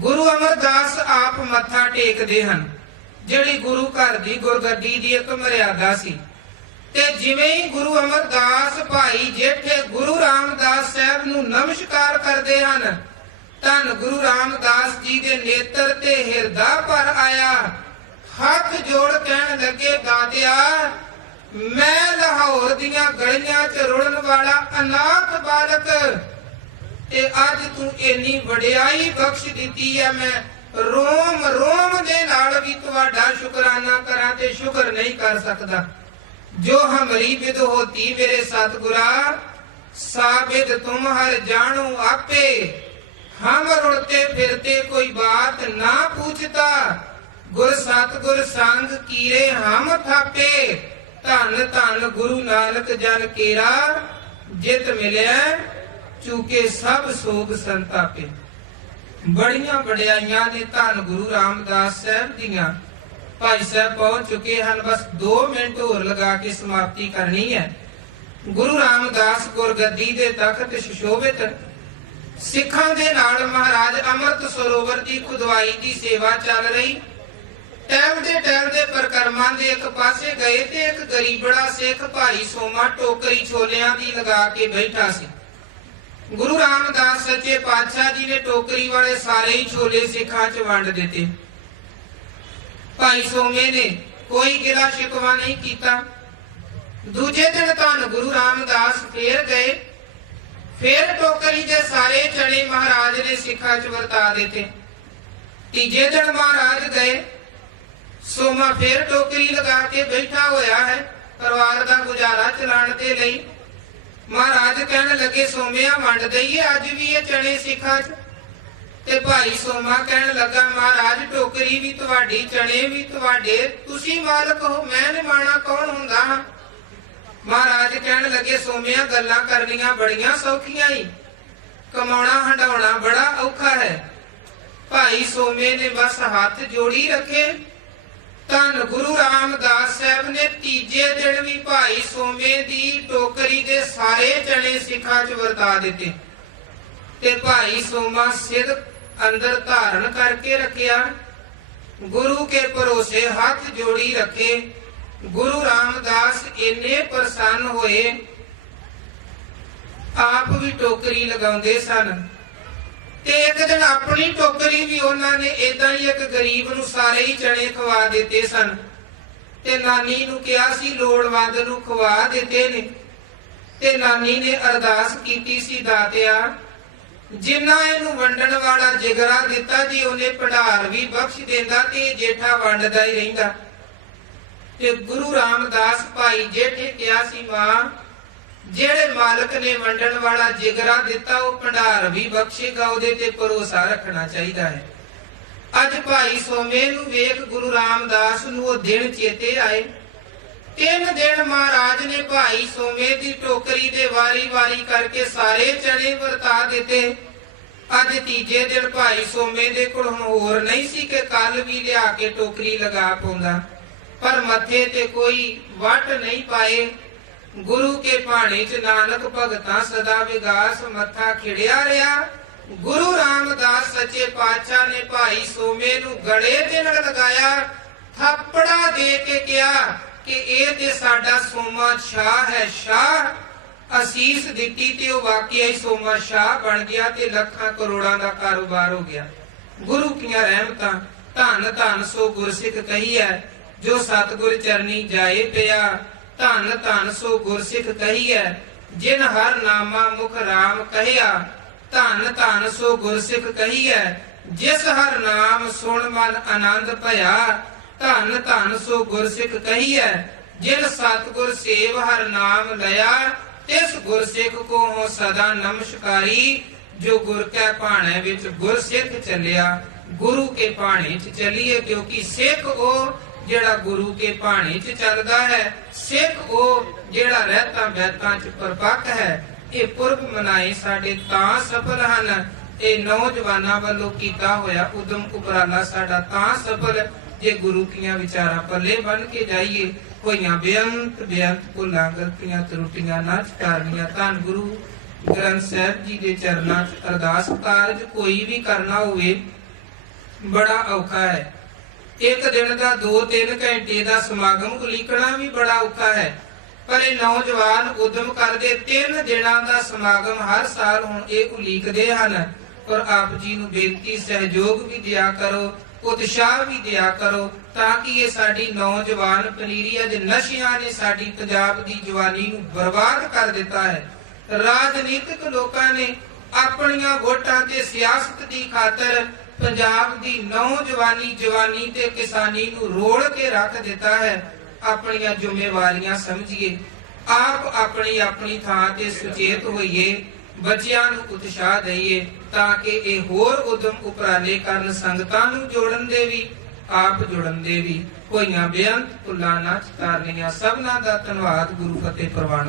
ਗੁਰੂ ਅਮਰਦਾਸ ਆਪ ਮੱਥਾ ਟੇਕਦੇ ਹਨ, ਜਿਹੜੀ ਗੁਰੂ ਘਰ ਦੀ ਗੁਰਗੱਦੀ ਦੀ ਇੱਕ ਮਰਿਆਦਾ ਸੀ। ਤੇ ਜਿਵੇਂ ਹੀ ਗੁਰੂ ਅਮਰਦਾਸ ਭਾਈ ਜੇਠੇ ਗੁਰੂ ਰਾਮਦਾਸ ਸਾਹਿਬ ਨੂੰ ਨਮਸਕਾਰ ਕਰਦੇ ਹਨ, ਧੰਨ ਗੁਰੂ ਰਾਮਦਾਸ ਜੀ ਦੇ ਨੇਤਰ ਤੇ ਹਿਰਦਾ ਭਰ ਆਇਆ। ਹੱਥ ਜੋੜ ਕਹਿਣ ਲੱਗੇ, ਦਾਤਿਆ ਮੈਂ ਲਾਹੌਰ ਦੀਆਂ ਗਲੀਆਂ 'ਚ ਰੁਲਣ ਵਾਲਾ ਅਨਾਥ ਬਾਲਕ, ਤੇ ਅੱਜ ਤੂੰ ਇੰਨੀ ਵਡਿਆਈ ਬਖਸ਼ ਦਿੱਤੀ ਹੈ, ਮੈਂ ਰੋਮ ਰੋਮ ਦੇ ਨਾਲ ਵੀ ਤੁਹਾਡਾ ਸ਼ੁਕਰਾਨਾ ਕਰਾਂ ਤੇ ਸ਼ੁਕਰ ਨਹੀਂ ਕਰ ਸਕਦਾ। ਜੋ ਹਮਰੀ ਬਿਦ ਹੋਤੀ ਮੇਰੇ ਸਤਿਗੁਰਾ, ਸਾਬਿਦ ਤੁਮ ਹਰ ਜਾਣੋ ਆਪੇ, ਹਮ ਰੁਲਤੇ ਫਿਰਤੇ ਕੋਈ ਬਾਤ ਨਾ ਪੁੱਛਤਾ, ਗੁਰ ਸਤਿਗੁਰ ਸੰਗ ਕੀਰੇ ਹਮ ਥਾਪੇ, ਧੰਨ ਧੰਨ ਗੁਰੂ ਨਾਨਕ ਜਨ ਕੇਰਾ, ਜਿਤ ਮਿਲਿਆ ਚੁਕੇ ਸਭ ਸੋਗ ਸੰਤਾਪੇ। ਬੜੀਆਂ ਵਡਿਆਈਆਂ ਨੇ ਧੰਨ ਗੁਰੂ ਰਾਮਦਾਸ ਸਾਹਿਬ ਦੀਆਂ। ਭਾਈ ਸਾਹਿਬ ਪਹੁੰਚ ਚੁੱਕੇ ਹਨ, ਬਸ 2 ਮਿੰਟ ਹੋਰ ਲਗਾ ਕੇ ਸਮਾਪਤੀ ਕਰਨੀ ਹੈ। ਗੁਰੂ ਰਾਮਦਾਸ ਗੁਰਗੱਦੀ ਦੇ ਤਖਤ ਸੁਸ਼ੋਭਿਤ ਸਿੱਖਾਂ ਦੇ ਨਾਲ ਮਹਾਰਾਜ ਅੰਮ੍ਰਿਤ ਸਰੋਵਰ ਦੀ ਖੁਦਵਾਈ ਦੀ ਸੇਵਾ ਚੱਲ ਰਹੀ। ਟਹਿਲਦੇ ਪ੍ਰਕਰਮਾਂ ਦੇ ਇੱਕ ਪਾਸੇ ਗਏ ਤੇ ਇੱਕ ਗਰੀਬੜਾ ਸਿੱਖ ਭਾਈ ਸੋਮਾ ਟੋਕਰੀ ਛੋਲਿਆਂ ਦੀ ਲਗਾ ਕੇ ਬੈਠਾ ਸੀ। ਗੁਰੂ ਰਾਮਦਾਸ ਸੱਚੇ ਪਾਤਸ਼ਾਹ ਜੀ ਨੇ ਟੋਕਰੀ ਵਾਲੇ ਸਾਰੇ ਹੀ ਛੋਲੇ ਸਿੱਖਾਂ 'ਚ ਵੰਡ ਦਿੱਤੇ। ਭਾਈ ਸੋਮੇ ਨੇ ਕੋਈ ਗਿਲਾ ਸ਼ਿਕਵਾ ਨਹੀਂ ਕੀਤਾ। ਦੂਜੇ ਦਿਨ ਧੰਨ ਗੁਰੂ ਰਾਮਦਾਸ ਫੇਰ ਗਏ, ਫੇਰ ਟੋਕਰੀ ਦੇ ਸਾਰੇ ਚਣੇ ਮਹਾਰਾਜ ਨੇ ਸਿੱਖਾਂ 'ਚ ਵਰਤਾ ਦਿੱਤੇ। ਤੀਜੇ ਦਿਨ ਮਹਾਰਾਜ ਗਏ, ਸੋਮਾ ਫੇਰ ਟੋਕਰੀ ਲਗਾ ਕੇ ਬੈਠਾ ਹੋਇਆ ਹੈ ਪਰਿਵਾਰ ਦਾ ਗੁਜ਼ਾਰਾ ਚਲਾਉਣ ਦੇ ਲਈ। ਮਹਾਰਾਜ ਕਹਿਣ ਲੱਗੇ, ਸੋਮਿਆ ਵੰਡ ਦਈਏ ਅੱਜ ਵੀ ਇਹ ਚਣੇ ਸਿੱਖਾਂ 'ਚ। ਤੇ ਭਾਈ ਸੋਮਾ ਕਹਿਣ ਲੱਗਾ, ਮਹਾਰਾਜ ਟੋਕਰੀ ਵੀ ਤੁਹਾਡੀ, ਚਣੇ ਵੀ ਤੁਹਾਡੇ, ਤੁਸੀਂ ਮਾਲਕ ਹੋ, ਮੈਂ ਨਿਮਾਣਾ ਕੌਣ ਹੁੰਦਾ ਹਾਂ। ਮਹਾਰਾਜ ਕਹਿਣ ਲੱਗੇ, ਸੋਮਿਆ ਗੱਲਾਂ ਕਰਨੀਆਂ ਬੜੀਆਂ ਸੌਖੀਆਂ ਹੀ, ਕਮਾਉਣਾ ਹੰਡਾਉਣਾ ਬੜਾ ਔਖਾ ਹੈ। ਭਾਈ ਸੋਮੇ ਨੇ ਬਸ ਹੱਥ ਜੋੜੀ ਰੱਖੇ। ਧੰਨ ਗੁਰੂ ਰਾਮਦਾਸ ਸਾਹਿਬ ਨੇ ਤੀਜੇ ਦਿਨ ਵੀ ਭਾਈ ਸੋਮੇ ਦੀ ਟੋਕਰੀ ਦੇ ਸਾਰੇ ਚਣੇ ਸਿੱਖਾਂ 'ਚ ਵਰਤਾ ਦਿੱਤੇ। ਤੇ ਭਾਈ ਸੋਮਾ ਸਿਰ ਅੰਦਰ ਧਾਰਨ ਕਰਕੇ ਰੱਖਿਆ, ਗੁਰੂ ਕੇ ਭਰੋਸੇ ਹੱਥ ਜੋੜੀ ਰੱਖੇ। ਗੁਰੂ ਰਾਮਦਾਸ ਇੰਨੇ ਪ੍ਰਸੰਨ ਹੋਏ, ਆਪ ਵੀ ਟੋਕਰੀ ਲਗਾਉਂਦੇ ਸਨ। ਤੇ ਇੱਕ ਦਿਨ ਆਪਣੀ ਟੋਕਰੀ ਵੀ ਉਹਨਾਂ ਨੇ ਏਦਾਂ ਹੀ ਇੱਕ ਗਰੀਬ ਨੂੰ ਸਾਰੇ ਹੀ ਚਣੇ ਖਵਾ ਦਿੱਤੇ ਸਨ। ਤੇ ਨਾਨੀ ਨੂੰ ਕਿਹਾ ਸੀ ਲੋੜਵੰਦ ਨੂੰ ਖਵਾ ਦਿੱਤੇ ਨੇ। ਤੇ ਨਾਨੀ ਨੇ ਅਰਦਾਸ ਕੀਤੀ ਸੀ, ਦਾਤਿਆ ਜਿੰਨਾ ਇਹਨੂੰ ਵੰਡਣ ਵਾਲਾ ਜਿਗਰਾ ਦਿੱਤਾ ਜੀ, ਉਹਨੇ ਭੰਡਾਰ ਵੀ ਬਖਸ਼ ਦਿੰਦਾ ਤੇ ਜੇਠਾ ਵੰਡਦਾ ਹੀ ਰਹਿੰਦਾ। ਤੇ ਗੁਰੂ ਰਾਮਦਾਸ ਭਾਈ ਜੇਠੇ ਕਿਹਾ ਸੀ, ਮਾਂ ਜਿਹੜੇ ਮਾਲਕ ਨੇ ਵੰਡਣ ਵਾਲਾ ਜਿਗਰਾ ਦਿੱਤਾ ਉਹ ਭੰਡਾਰ ਵੀ ਬਖਸ਼ੇਗਾ, ਉਹਦੇ ਤੇ ਭਰੋਸਾ ਰੱਖਣਾ ਚਾਹੀਦਾ ਹੈ। ਅੱਜ ਭਾਈ ਸੋਮੇ ਨੂੰ ਵੇਖ ਗੁਰੂ ਰਾਮਦਾਸ ਨੂੰ ਉਹ ਦਿਨ ਚੇਤੇ ਆਏ। 3 ਦਿਨ ਮਹਾਰਾਜ ਨੇ ਭਾਈ ਸੋਮੇ ਦੀ ਟੋਕਰੀ ਦੇ ਵਾਰੀ-ਵਾਰੀ ਕਰਕੇ ਸਾਰੇ ਚਣੇ ਵਰਤਾ ਦਿੱਤੇ। ਅੱਜ ਤੀਜੇ ਦਿਨ ਭਾਈ ਸੋਮੇ ਦੇ ਕੋਲ ਹੁਣ ਹੋਰ ਨਹੀਂ ਸੀ ਕਿ ਕੱਲ ਵੀ ਲਿਆ ਕੇ ਟੋਕਰੀ ਲਗਾ ਪਾਉਂਦਾ, ਪਰ ਮੱਥੇ ਤੇ ਕੋਈ ਵੱਟ ਨਹੀਂ ਪਾਏ। ਗੁਰੂ ਕੇ ਭਾਣੇ 'ਚ ਨਾਨਕ ਭਗਤਾਂ ਸਦਾ ਵਿਗਾਸ ਮੱਥਾ ਖਿੜਿਆ ਰਿਹਾ। ਗੁਰੂ ਰਾਮਦਾਸ ਸੱਚੇ ਪਾਤਸ਼ਾਹ ਨੇ ਭਾਈ ਸੋਮੇ ਨੂੰ ਗਲੇ ਤੇ ਨਾਲ ਲਗਾਇਆ, ਥੱਪੜਾ ਦੇ ਕੇ ਕਿਹਾ ਕਿ ਇਹ ਤੇ ਸਾਡਾ ਸੋਮਾ ਸ਼ਾਹ ਹੈ, ਸ਼ਾਹ। ਅਸੀਸ ਦਿੱਤੀ ਤੇ ਉਹ ਵਾਕਿਆ ਹੀ ਸੋਮਾ ਸ਼ਾਹ ਬਣ ਗਿਆ ਤੇ ਲੱਖਾਂ ਕਰੋੜਾਂ ਦਾ ਕਾਰੋਬਾਰ ਹੋ ਗਿਆ। ਗੁਰੂ ਕੀਆਂ ਰਹਿਮਤਾਂ, ਧੰਨ ਧੰਨ ਸੋ ਗੁਰਸਿੱਖ ਕਹੀਐ, ਜੋ ਸਤਿਗੁਰ ਚਰਨੀ ਜਾਏ ਪਿਆ। ਧੰਨ ਧੰਨ ਸੋ ਗੁਰਸਿੱਖ ਕਹੀਐ, ਜਿਨ ਹਰ ਨਾਮਾ ਮੁਖ ਰਾਮ ਕਹਿਆ। ਧੰਨ ਧੰਨ ਸੋ ਗੁਰਸਿੱਖ ਕਹੀਐ, ਜਿਸ ਹਰ ਨਾਮ ਸੁਣ ਮਨ ਆਨੰਦ ਭਇਆ। ਧੰਨ ਧੰਨ ਸੋ ਗੁਰਸਿੱਖ ਕਹੀਐ, ਜਿਨ ਸਤਿਗੁਰ ਸੇਵ ਹਰ ਨਾਮ ਲਿਆ। ਤਿਸ ਗੁਰਸਿੱਖ ਕੋ ਹੋ ਸਦਾ ਨਮਸਕਾਰੀ, ਜੋ ਗੁਰ ਕੈ ਭਾਣੇ ਵਿੱਚ ਗੁਰਸਿੱਖ ਚੱਲਿਆ। ਗੁਰੂ ਕੇ ਭਾਣੇ 'ਚ ਚੱਲੀਏ, ਕਿਉਂਕਿ ਸਿੱਖ ਉਹ ਜਿਹੜਾ ਗੁਰੂ ਕੇ ਭਾਣੇ 'ਚ ਚੱਲਦਾ ਹੈ, ਸਿੱਖ ਉਹ ਜਿਹੜਾ ਰਹਿਤਾਂ ਬੈਤਾਂ 'ਚ ਪਰਪੱਕ ਹੈ। ਇਹ ਪੁਰਬ ਮਨਾਏ ਸਾਡੇ ਤਾਂ ਸਫਲ ਹਨ। ਇਹ ਨੌਜਵਾਨਾਂ ਵੱਲੋਂ ਕੀਤਾ ਹੋਇਆ ਉਦਮ ਉਪਰਾਲਾ ਸਾਡਾ ਤਾਂ ਸਫਲ ਜੇ ਗੁਰੂ ਕੀਆਂ ਵਿਚਾਰਾਂ ਪੱਲੇ ਬੰਨ ਕੇ ਜਾਈਏ। ਹੋਈਆਂ ਬੇਅੰਤ ਭੁੱਲਾਂ ਗਲਤੀਆਂ ਤਰੁੱਟੀਆਂ ਨਾ ਕਰਨੀਆਂ। ਧੰਨ ਗੁਰੂ ਗ੍ਰੰਥ ਸਾਹਿਬ ਜੀ ਦੇ ਚਰਨਾਂ 'ਚ ਅਰਦਾਸ ਕਾਰਜ ਕੋਈ ਵੀ ਕਰਨਾ ਹੋਵੇ ਬੜਾ ਔਖਾ ਹੈ। ਇੱਕ ਦਿਨ ਦਾ 2-3 ਘੰਟੇ ਦਾ ਸਮਾਗਮ ਉਲੀਕਣਾ ਵੀ ਬੜਾ ਔਖਾ ਹੈ। ਪਰ ਇਹ ਨੌਜਵਾਨ ਉਦਮ ਕਰਦੇ 3 ਦਿਨਾਂ ਦਾ ਸਮਾਗਮ ਹਰ ਸਾਲ ਹੁਣ ਇਹ ਉਲੀਕਦੇ ਹਨ। ਪਰ ਆਪ ਜੀ ਨੂੰ ਬੇਨਤੀ ਸਹਿਯੋਗ ਵੀ ਦਿਆ ਕਰੋ, ਉਤਸ਼ਾਹ ਵੀ ਦਿਆ ਕਰੋ, ਤਾਂ ਕਿ ਇਹ ਸਾਡੀ ਨੌਜਵਾਨ ਪਨੀਰੀ ਅਜ ਨਸ਼ਿਆਂ ਨੇ ਸਾਡੀ ਪੰਜਾਬ ਦੀ ਜਵਾਨੀ ਨੂੰ ਬਰਬਾਦ ਕਰ ਦਿੱਤਾ ਹੈ। ਰਾਜਨੀਤਿਕ ਲੋਕਾਂ ਨੇ ਆਪਣੀਆਂ ਵੋਟਾਂ ਤੇ ਸਿਆਸਤ ਦੀ ਖਾਤਰ ਪੰਜਾਬ ਦੀ ਨੌਜਵਾਨੀ ਜਵਾਨੀ ਤੇ ਕਿਸਾਨੀ ਨੂੰ ਰੋਲ ਕੇ ਰੱਖ ਦਿੱਤਾ ਹੈ। ਆਪਣੀਆਂ ਜ਼ਿੰਮੇਵਾਰੀਆਂ ਸਮਝੀਏ, ਆਪ ਆਪਣੀ ਆਪਣੀ ਥਾਂ ਤੇ ਸੁਚੇਤ ਹੋਈਏ, ਬੱਚਿਆਂ ਨੂੰ ਉਤਸ਼ਾਹ ਦਈਏ, ਤਾਂ ਕਿ ਇਹ ਹੋਰ ਉਦਮ ਉਪਰਾਲੇ ਕਰਨ, ਸੰਗਤਾਂ ਨੂੰ ਜੋੜਨ ਦੇ ਵੀ, ਆਪ ਜੁੜਨ ਦੇ ਵੀ। ਹੋਈਆਂ ਬੇਅੰਤ ਭੁੱਲਾਂ ਨਾ ਚਿਤਾਰਨੀਆਂ। ਸਭਨਾਂ ਦਾ ਧੰਨਵਾਦ। ਗੁਰੂ ਫਤਿਹ ਪ੍ਰਵਾਨ।